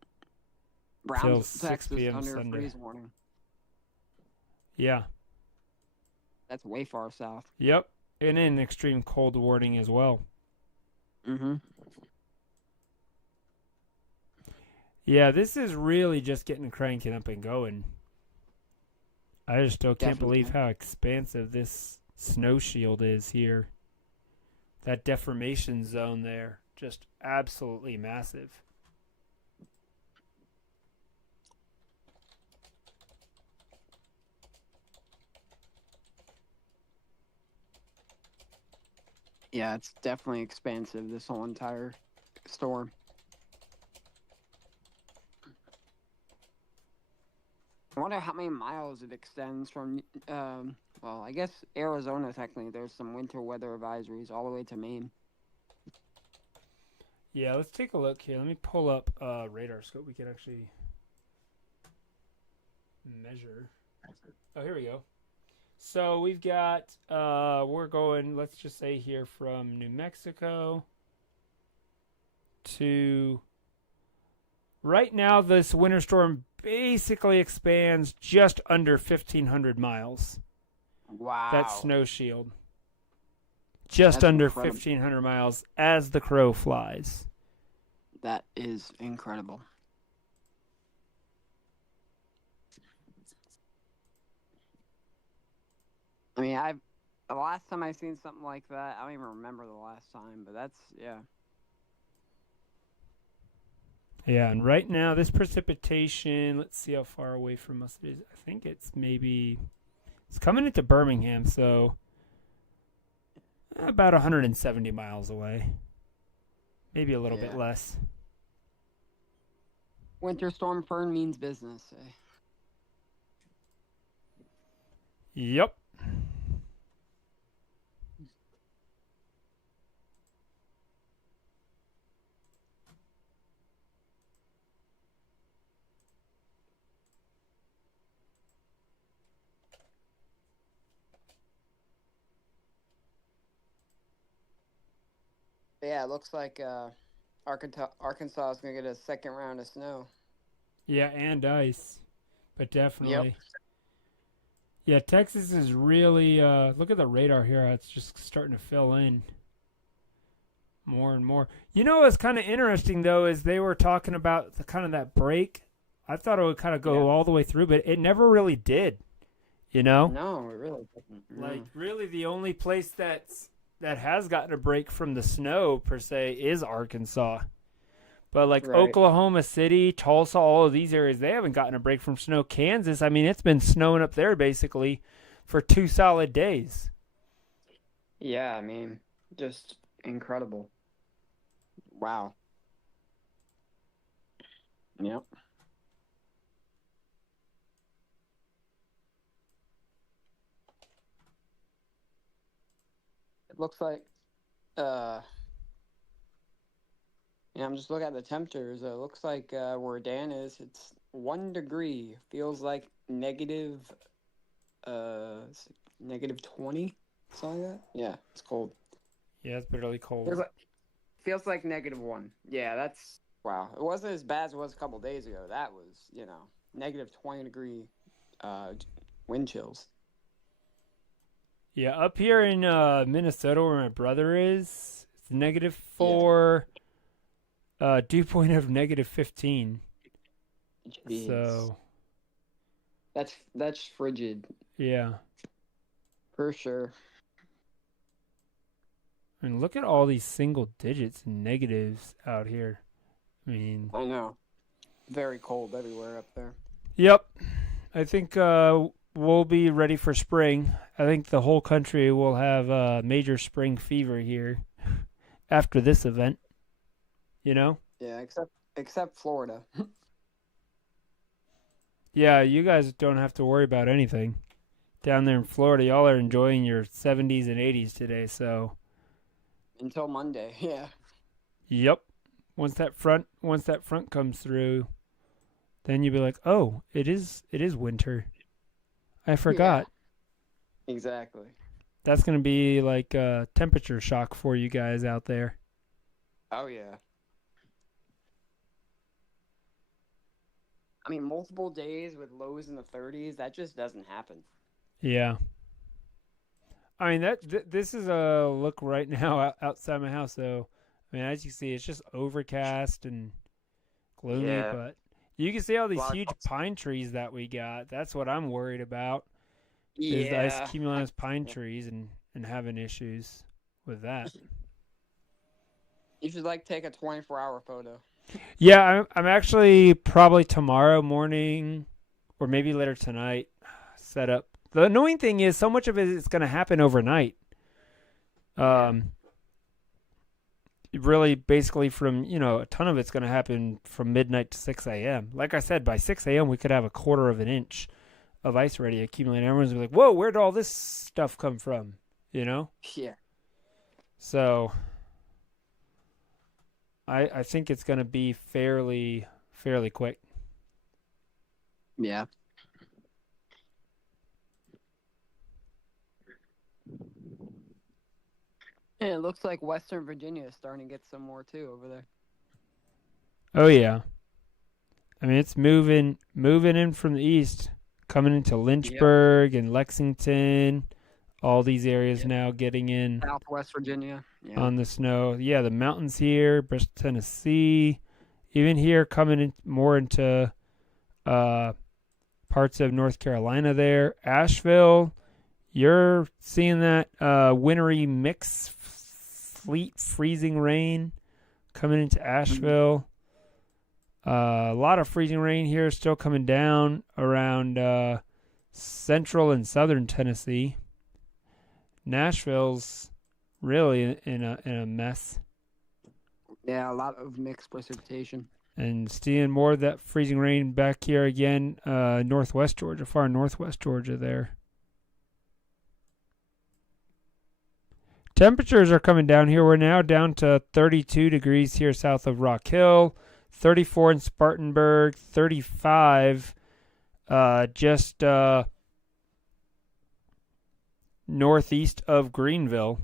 Browns, 6 Texas, p.m. under a Sunday. freeze warning. Yeah. That's way far south. Yep. And an extreme cold warning as well. Mm-hmm. Yeah, this is really just getting cranking up and going. I just still can't Definitely. believe how expansive this snow shield is here. That deformation zone there, just absolutely massive. Yeah, it's definitely expansive, this whole entire storm. I wonder how many miles it extends from, well, I guess Arizona, technically, there's some winter weather advisories all the way to Maine. Yeah, let's take a look here. Let me pull up radar scope. We can actually measure. Oh, here we go. So we've got, we're going, let's just say here from New Mexico to, right now this winter storm basically expands just under 1,500 miles. Wow. That snow shield. Just That's under incredible. 1,500 miles as the crow flies. That is incredible. I mean, the last time I seen something like that, I don't even remember the last time, but that's, yeah. Yeah, and right now this precipitation, let's see how far away from us it is. I think it's coming into Birmingham, so about 170 miles away. Maybe a little bit Yeah. less. Winter storm fern means business. Yep. Yeah, it looks like Arkansas is gonna get a second round of snow. Yeah, and ice. but Yep. definitely. Yeah, Texas is really look at the radar here. It's just starting to fill in more and more. You know what's kind of interesting though is they were talking about the kind of that break. I thought it would kind of Yeah. go all the way through, but it never really did. You know? No, it really doesn't. Like No. really the only place that has gotten a break from the snow per se is Arkansas. But like Right. Oklahoma City, Tulsa, all of these areas, they haven't gotten a break from snow. Kansas, I mean, it's been snowing up there basically for 2 solid days. Yeah, I mean, just incredible. Wow. Yep. It looks like, uh, yeah, I'm just looking at the temperatures. It looks like where Dan is, it's 1 degree. Feels like negative, is it negative 20, something like that. Yeah, it's cold. Yeah, it's bitterly cold. Feels like -1. Yeah, that's wow. It wasn't as bad as it was a couple days ago. That was, negative 20 degree uh, wind chills. Yeah, up here in Minnesota where my brother is, it's negative Yeah. 4, dew point of negative 15. Jeez. So, That's frigid yeah. for sure. I mean, look at all these single digits and negatives out here. I mean, I know. Very cold everywhere up there. yep. I think we'll be ready for spring. I think the whole country will have major spring fever here after this event. You know? Yeah, except Florida. Yeah, you guys don't have to worry about anything. Down there in Florida, y'all are enjoying your 70s and 80s today, so Until Monday. Yeah. yep. Once that front comes through, then you'll be like, "Oh, it is winter. I Yeah. forgot." Exactly. That's going to be like a temperature shock for you guys out there. Oh yeah. I mean, multiple days with lows in the 30s, that just doesn't happen. Yeah. I mean this is a look right now outside my house though. I mean, as you see, it's just overcast and gloomy, Yeah. but you can see all these Lot huge pine trees that we got. That's what I'm worried about. Is the ice Yeah. cumulonimbus pine trees and having issues with that. You should like take a 24-hour photo. Yeah, I'm actually probably tomorrow morning or maybe later tonight set up. The annoying thing is so much of it is going to happen overnight. Yeah. Um, really, basically from a ton of it's going to happen from midnight to 6 a.m. Like I said, by 6 a.m. we could have a quarter of an inch of ice already accumulating. Everyone's gonna be like, "Whoa, where'd all this stuff come from?" You know. Yeah. So I think it's going to be fairly quick. Yeah. And it looks like Western Virginia is starting to get some more too over there. Oh yeah. I mean, it's moving in from the east, coming into Yep. Lynchburg and Lexington. All these areas Yep. now getting in Southwest Virginia. Yeah. on the snow. Yeah, the mountains here, Bristol, Tennessee, even here coming in more into uh, parts of North Carolina. There, Asheville. You're seeing that wintry mix, fleet freezing rain coming into Mhm. Asheville. A lot of freezing rain here still coming down around central and southern Tennessee. Nashville's really in a mess. Yeah, a lot of mixed precipitation. And seeing more of that freezing rain back here again, northwest Georgia, far northwest Georgia there. Temperatures are coming down here. We're now down to 32 degrees here south of Rock Hill, 34 in Spartanburg, 35 just northeast of Greenville.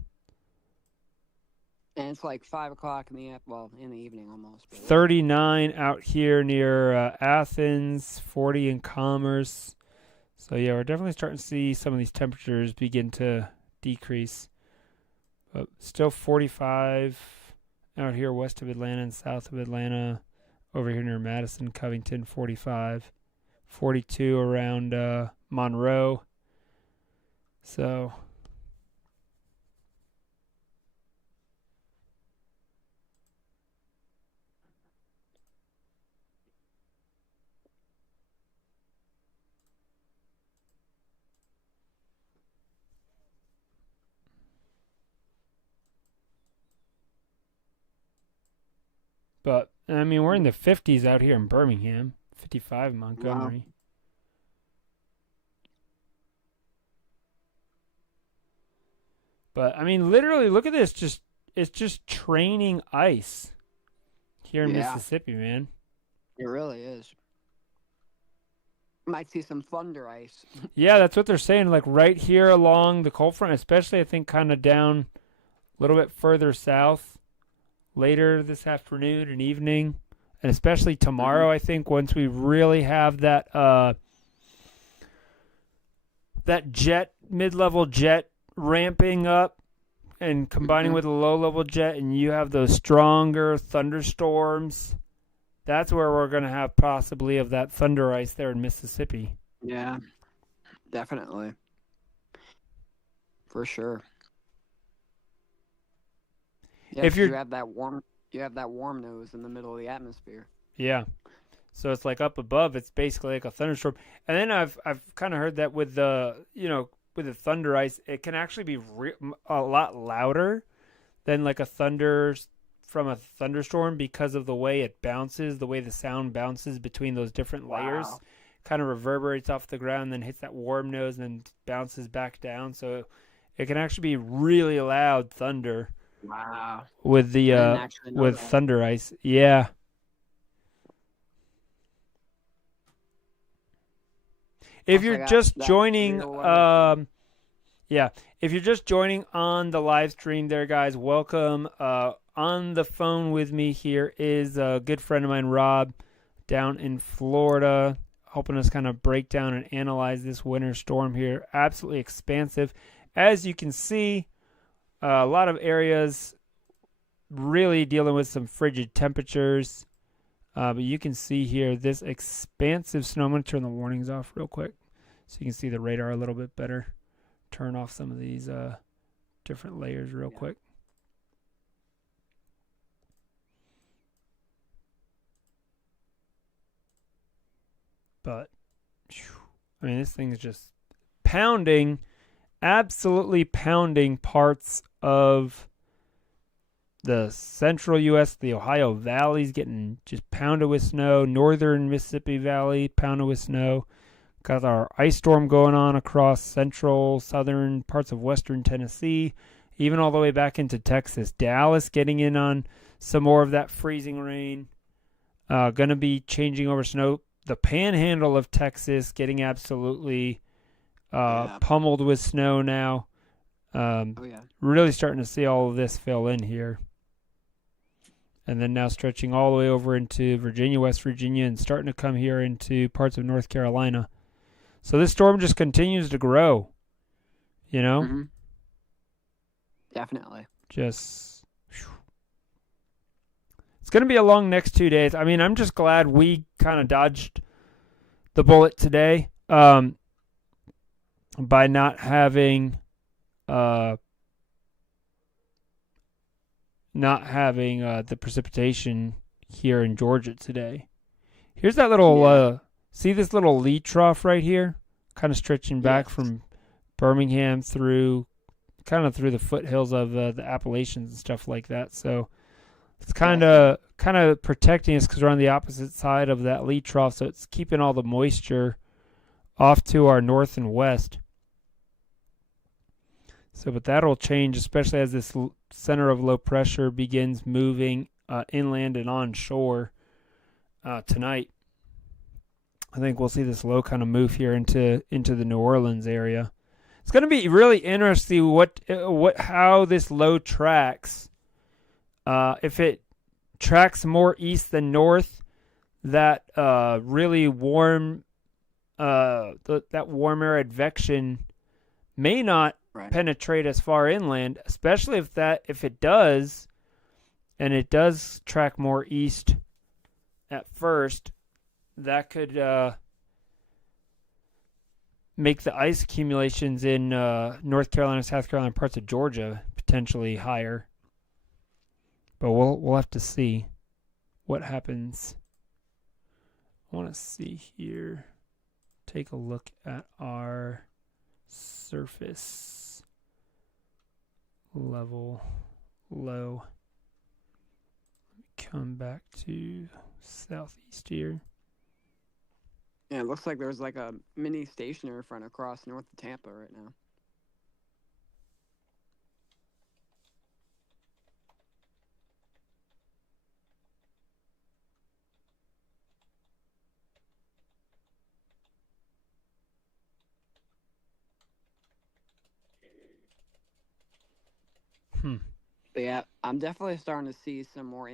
And it's like 5 o'clock in in the evening almost. But 39 out here near Athens, 40 in Commerce. So yeah, we're definitely starting to see some of these temperatures begin to decrease. But still 45 out here west of Atlanta and south of Atlanta. Over here near Madison, Covington, 45. 42 around Monroe. So but I mean, we're in the 50s out here in Birmingham, 55 in Montgomery. wow. But I mean, literally, look at this. It's just training ice here in Yeah, Mississippi, man. it really is. Might see some thunder ice. Yeah, that's what they're saying. Like right here along the cold front, especially I think kind of down a little bit further south later this afternoon and evening, and especially Hmm. tomorrow. I think once we really have that jet mid-level jet ramping up and combining Hmm. with a low-level jet, and you have those stronger thunderstorms. That's where we're going to have possibly of that thunder ice there in Mississippi. Yeah, definitely. For sure. Yeah, If because you're, you have that warm nose in the middle of the atmosphere. yeah, so it's like up above, it's basically like a thunderstorm. And then I've kind of heard that with with the thunder ice, it can actually be a lot louder than like a thunder from a thunderstorm because of the way it bounces, the way the sound bounces between those different layers, Wow. kind of reverberates off the ground, then hits that warm nose, and then bounces back down. So it can actually be really loud thunder Wow. with the I didn't actually know with that. thunder ice. Yeah. If Plus, you're I got just that joining, real weather too. yeah, if you're just joining on the live stream there, guys, welcome. On the phone with me here is a good friend of mine, Rob, down in Florida, helping us kind of break down and analyze this winter storm here. Absolutely expansive. As you can see, a lot of areas really dealing with some frigid temperatures. But you can see here this expansive snow. I'm going to turn the warnings off real quick so you can see the radar a little bit better. Turn off some of these different layers real Yeah. quick. But, I mean, this thing is just pounding, absolutely pounding parts of the central U.S., the Ohio Valley's getting just pounded with snow. Northern Mississippi Valley, pounded with snow. Got our ice storm going on across central, southern parts of western Tennessee, even all the way back into Texas. Dallas getting in on some more of that freezing rain. Going to be changing over snow. The panhandle of Texas getting absolutely Yeah. pummeled with snow now. Oh yeah. Really starting to see all of this fill in here. And then now stretching all the way over into Virginia, West Virginia, and starting to come here into parts of North Carolina. So this storm just continues to grow, you know? Hmm. Definitely. Just, it's going to be a long next 2 days. I mean, I'm just glad we kind of dodged the bullet today by not having uh, the precipitation here in Georgia today. Here's that little Yeah. see this little lee trough right here, kind of stretching back Yes. from Birmingham through kind of through the foothills of the Appalachians and stuff like that. So it's Yeah. I see. kind of protecting us because we're on the opposite side of that lee trough, so it's keeping all the moisture off to our north and west. So, but that'll change, especially as this center of low pressure begins moving inland and onshore tonight. I think we'll see this low kind of move here into the New Orleans area. It's going to be really interesting how this low tracks If it tracks more east than north, that really warm that warm air advection may not Right. penetrate as far inland, especially if it does, and it does track more east at first, that could make the ice accumulations in North Carolina, South Carolina, parts of Georgia potentially higher. But we'll have to see what happens. I want to see here. Take a look at our surface level low. Come back to southeast here. Yeah, it looks like there's like a mini stationary front across north of Tampa right now. But yeah, I'm definitely starting to see some more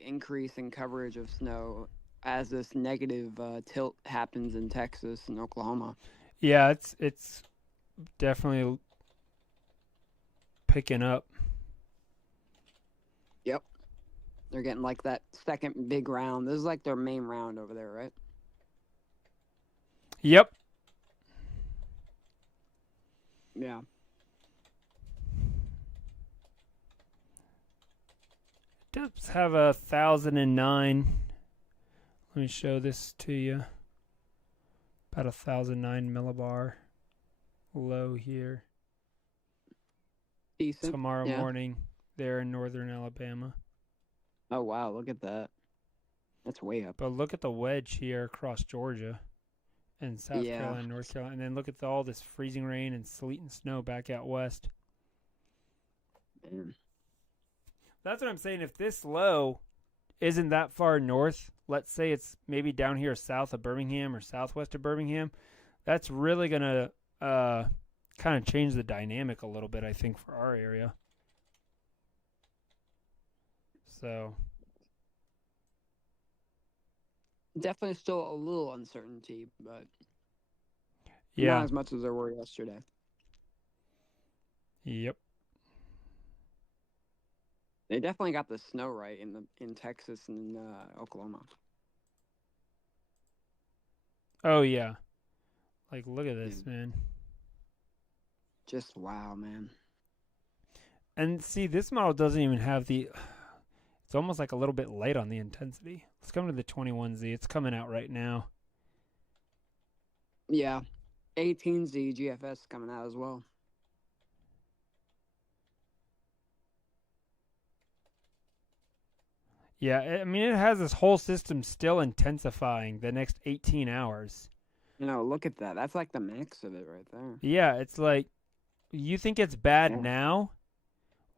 increase in coverage of snow as this negative tilt happens in Texas and Oklahoma. Yeah, it's definitely picking up. Yep. They're getting like that second big round. This is like their main round over there, right? Yep. Yeah. Does have 1,009. Let me show this to you. About 1,009 millibar low here. Decent. Tomorrow Yeah. morning there in northern Alabama. Oh wow, look at that. That's way up. But look at the wedge here across Georgia and South Yeah. Carolina, North Carolina. And then look at all this freezing rain and sleet and snow back out west. Man. That's what I'm saying. If this low isn't that far north, let's say it's maybe down here south of Birmingham or southwest of Birmingham, that's really going to kind of change the dynamic a little bit, I think, for our area. So Definitely still a little uncertainty, but yeah. not as much as there were yesterday. Yep. They definitely got the snow right in Texas and Oklahoma. Oh yeah. Like look at this, man. Just wow, man. And see, this model doesn't even have the. It's almost like a little bit light on the intensity. Let's come to the 21Z. It's coming out right now. Yeah. 18Z GFS coming out as well. Yeah, I mean, it has this whole system still intensifying the next 18 hours. You know, look at that. That's like the max of it right there. Yeah, it's like, you think it's bad Yeah. now?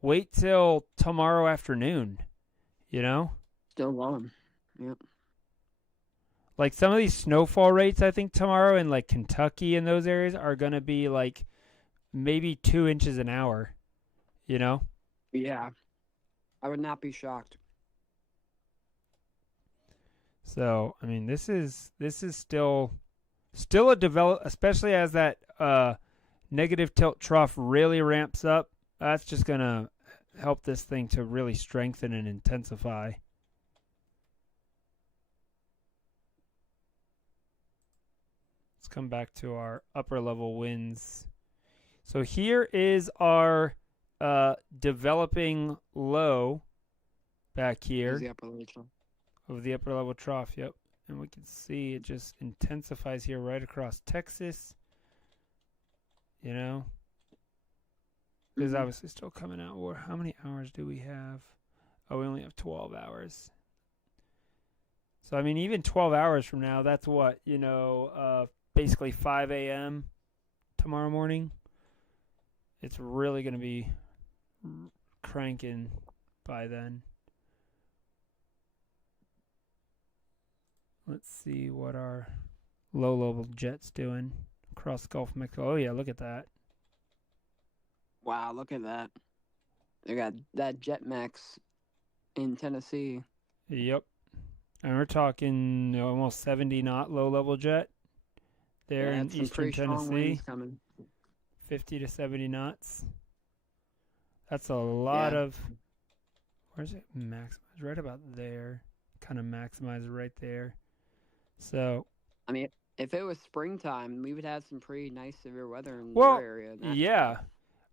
Wait till tomorrow afternoon, you know? Still going. Yep. Like some of these snowfall rates, I think tomorrow in like Kentucky and those areas are going to be like maybe 2 inches an hour, you know? Yeah. I would not be shocked. So, I mean, this is still a especially as that negative tilt trough really ramps up. That's just going to help this thing to really strengthen and intensify. Let's come back to our upper level winds. So here is our developing low back here. The upper level. Of the upper level trough, yep. And we can see it just intensifies here right across Texas. You know? It is obviously still coming out. Or how many hours do we have? Oh, we only have 12 hours. So, I mean, even 12 hours from now, that's what, basically 5 a.m. tomorrow morning. It's really going to be cranking by then. Let's see what our low-level jet's doing across the Gulf of Mexico. Oh, yeah, look at that. Wow, look at that. They got that Jet Max in Tennessee. Yep. And we're talking almost 70 knot low level jet there Yeah, in it's some eastern pretty strong winds Tennessee. coming. 50 to 70 knots. That's a lot Yeah, of. Where's it maximize? Right about there. Kind of maximize right there. So, I mean, if it was springtime, we would have some pretty nice severe weather in your well, area in that yeah. spot.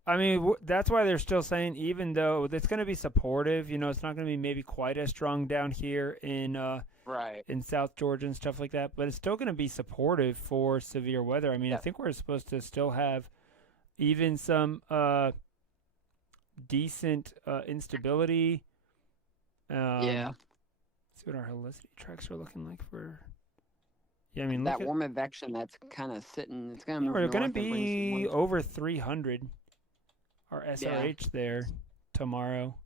I mean, that's why they're still saying, even though it's going to be supportive, it's not going to be maybe quite as strong down here Right. in South Georgia and stuff like that, but it's still going to be supportive for severe weather. I mean, I Yeah. think we're supposed to still have even some decent instability. Yeah. See what our helicity tracks are looking like for. Yeah, I mean, look That at. warm advection that's kind of sitting, it's going to Yeah, move we're going to north and bring some be winds. over 300, our Yeah. SRH there tomorrow.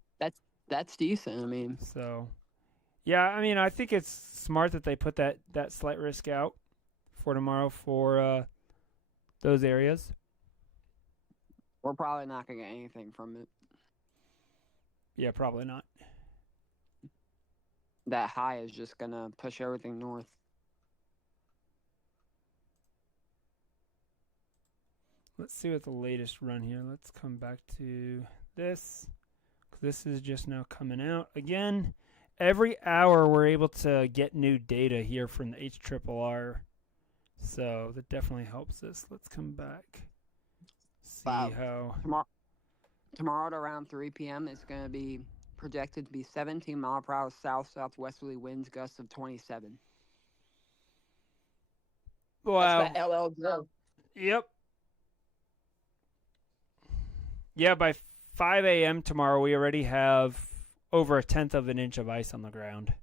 That's decent. I mean, So, yeah, I mean, I think it's smart that they put that slight risk out for tomorrow for those areas. we're probably not going to get anything from it. Yeah, probably not. That high is just going to push everything north. Let's see what the latest run here. Let's come back to this. This is just now coming out again. Every hour we're able to get new data here from the HRRR, so that definitely helps us. Let's come back. See how. Tomorrow at around 3 p.m. it's going to be projected to be 17 mile per hour south-southwesterly winds, gusts of 27. Wow. That's that LL. Yep. Yeah, by 5 a.m. tomorrow, we already have over 1/10 of an inch of ice on the ground.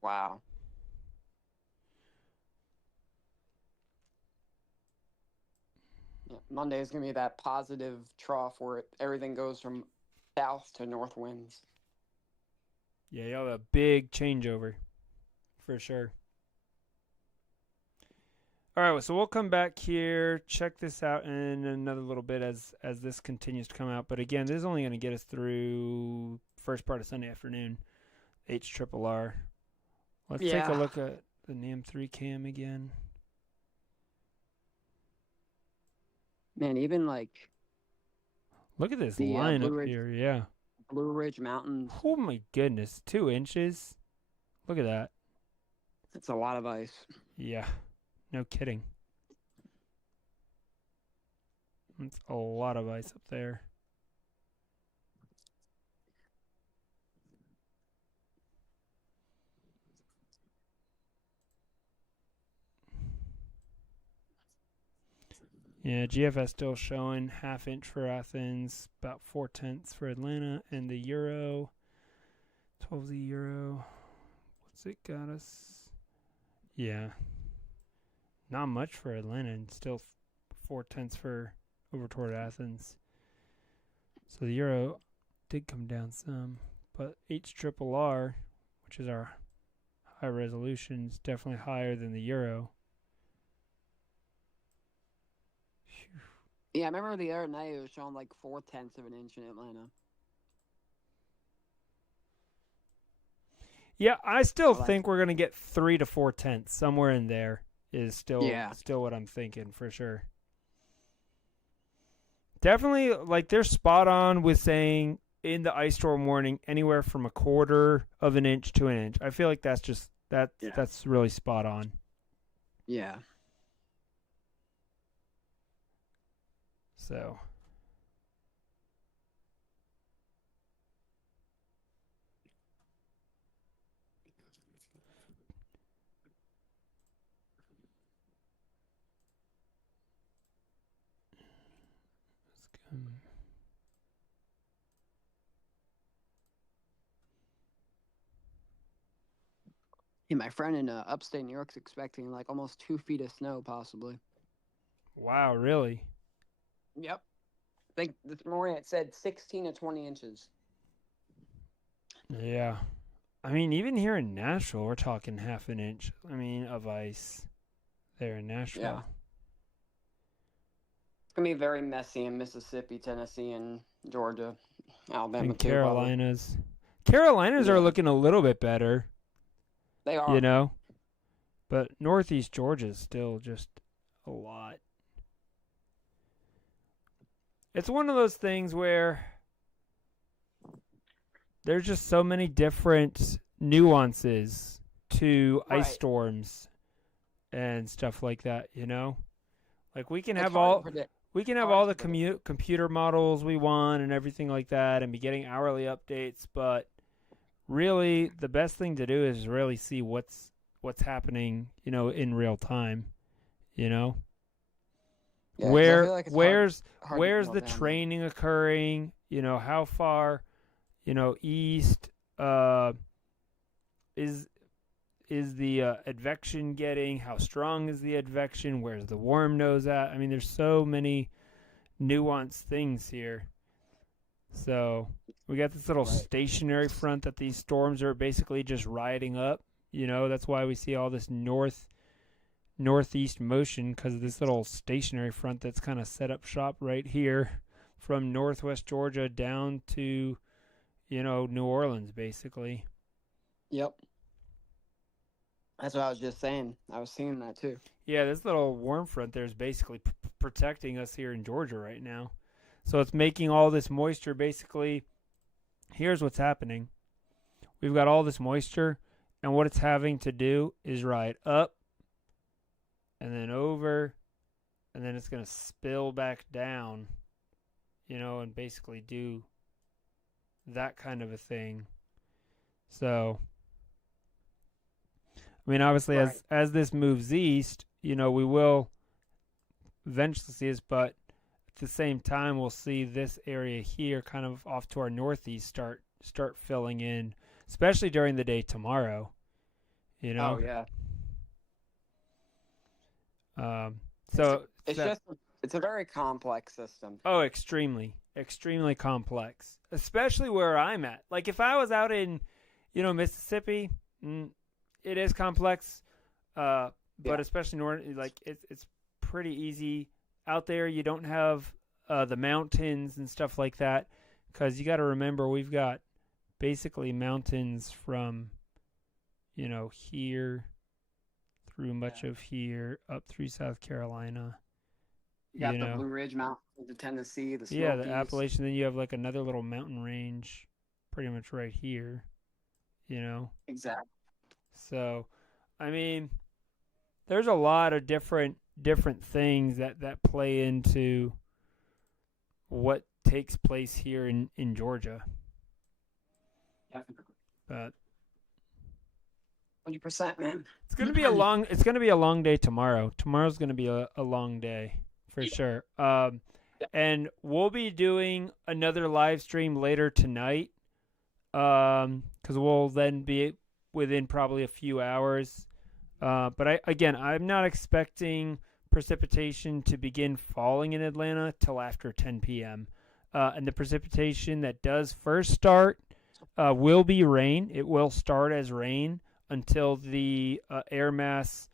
Wow. Yeah, Monday is going to be that positive trough where everything goes from south to north winds. Yeah, you have a big changeover, for sure. All right, so we'll come back here, check this out in another little bit as this continues to come out. But again, this is only going to get us through first part of Sunday afternoon, HRRR. Let's take a look at the NAM3 cam again. Man, even like Look at this the line Blue up Ridge, here, yeah. Blue Ridge Mountains. Oh my goodness, 2 inches. Look at that. It's a lot of ice. Yeah, no kidding. That's a lot of ice up there. Yeah, GFS still showing 1/2 inch for Athens, about 4/10 for Atlanta, and the Euro, 12Z Euro. What's it got us? Yeah, not much for Atlanta, and still 4/10 for over toward Athens. So the Euro did come down some, but HRRR, which is our high resolution, is definitely higher than the Euro. Yeah, I remember the other night it was showing like 4/10 of an inch in Atlanta. Yeah, I still think we're gonna get 3 to 4/10 somewhere in there. Is still what I'm thinking for sure. Definitely, like they're spot on with saying in the ice storm warning anywhere from 1/4 of an inch to an inch. I feel like that's just that's really spot on. Yeah. So. Yeah, my friend in upstate New York's expecting like almost 2 feet of snow, possibly. Wow, really? Yep. I think this morning it said 16 to 20 inches. Yeah. I mean, even here in Nashville, we're talking 1/2 an inch. I mean, of ice there in Nashville. Yeah. It's gonna be very messy in Mississippi, Tennessee, and Georgia, Alabama. And Carolinas. Carolinas are Yeah. looking a little bit better, They are. you know, but Northeast Georgia is still just a lot. It's one of those things where there's just so many different nuances to ice Right. storms and stuff like that, you know? Like we can It's have hard to all predict. we can have Hard all to the predict. computer models we want and everything like that and be getting hourly updates, but really the best thing to do is really see what's happening, you know, in real time, you know? Yeah, because I feel like it's hard to Where's nail the down though. training occurring, you know, how far, you know, east is the advection getting? How strong is the advection? Where's the worm nose at? I mean, there's so many nuanced things here. So we got this little Right. stationary front that these storms are basically just riding up. You know, that's why we see all this northeast motion, because of this little stationary front that's kind of set up shop right here from northwest Georgia down to, you know, New Orleans, basically. Yep. That's what I was just saying. I was seeing that too. Yeah, this little warm front there is basically protecting us here in Georgia right now. So it's making all this moisture basically. Here's what's happening. We've got all this moisture, and what it's having to do is ride up and then over, and then it's going to spill back down, you know, and basically do that kind of a thing. So, I mean, obviously, Right. as this moves east, you know, we will eventually see this, but at the same time, we'll see this area here, kind of off to our northeast, start filling in, especially during the day tomorrow. You know. Oh yeah. So It's just it's a very complex system. oh, extremely, extremely complex, especially where I'm at. Like if I was out in, you know, Mississippi, it is complex, but Yeah. especially north, like it's pretty easy out there. You don't have the mountains and stuff like that, because you got to remember we've got basically mountains from, you know, here through much of here up through South Carolina. You got You the know, Blue Ridge Mountains, the Tennessee, the yeah, the Smokies. Appalachian. Then you have like another little mountain range, pretty much right here. You know, Exactly. so I mean, there's a lot of different things that play into what takes place here in Georgia. Definitely. But 100%, man. it's gonna be a long day tomorrow. Tomorrow's gonna be a long day for sure. And we'll be doing another live stream later tonight. Because we'll then be within probably a few hours. But I'm not expecting precipitation to begin falling in Atlanta till after 10 p.m. And the precipitation that does first start will be rain. It will start as rain until the air mass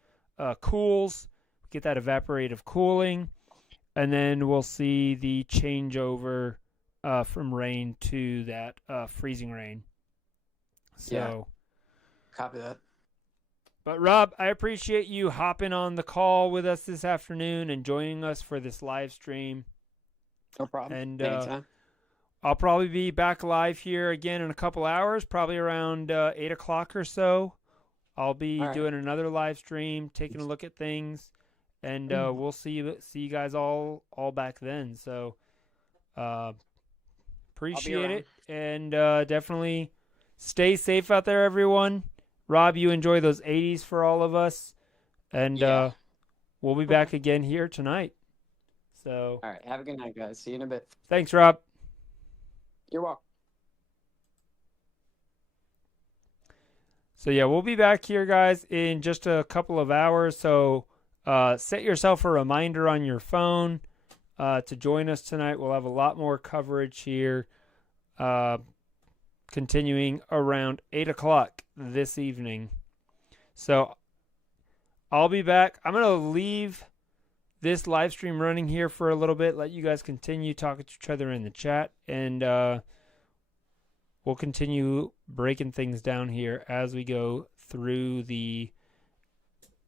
cools, get that evaporative cooling, and then we'll see the changeover from rain to that freezing rain. So, Yeah. Copy that. But Rob, I appreciate you hopping on the call with us this afternoon and joining us for this live stream. No problem. And Anytime. I'll probably be back live here again in a couple hours, probably around 8 o'clock or so. I'll be doing another live stream, taking a look at things, and we'll see you guys all back then. So appreciate it, and definitely stay safe out there, everyone. Rob, you enjoy those 80s for all of us, and we'll be back again here tonight. So, all right, have a good night, guys. See you in a bit. Thanks, Rob. You're welcome. So yeah, we'll be back here, guys, in just a couple of hours. So set yourself a reminder on your phone to join us tonight. We'll have a lot more coverage here, continuing around 8 o'clock this evening. So I'll be back. I'm going to leave this live stream running here for a little bit, let you guys continue talking to each other in the chat, and we'll continue breaking things down here as we go through the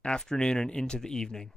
afternoon and into the evening.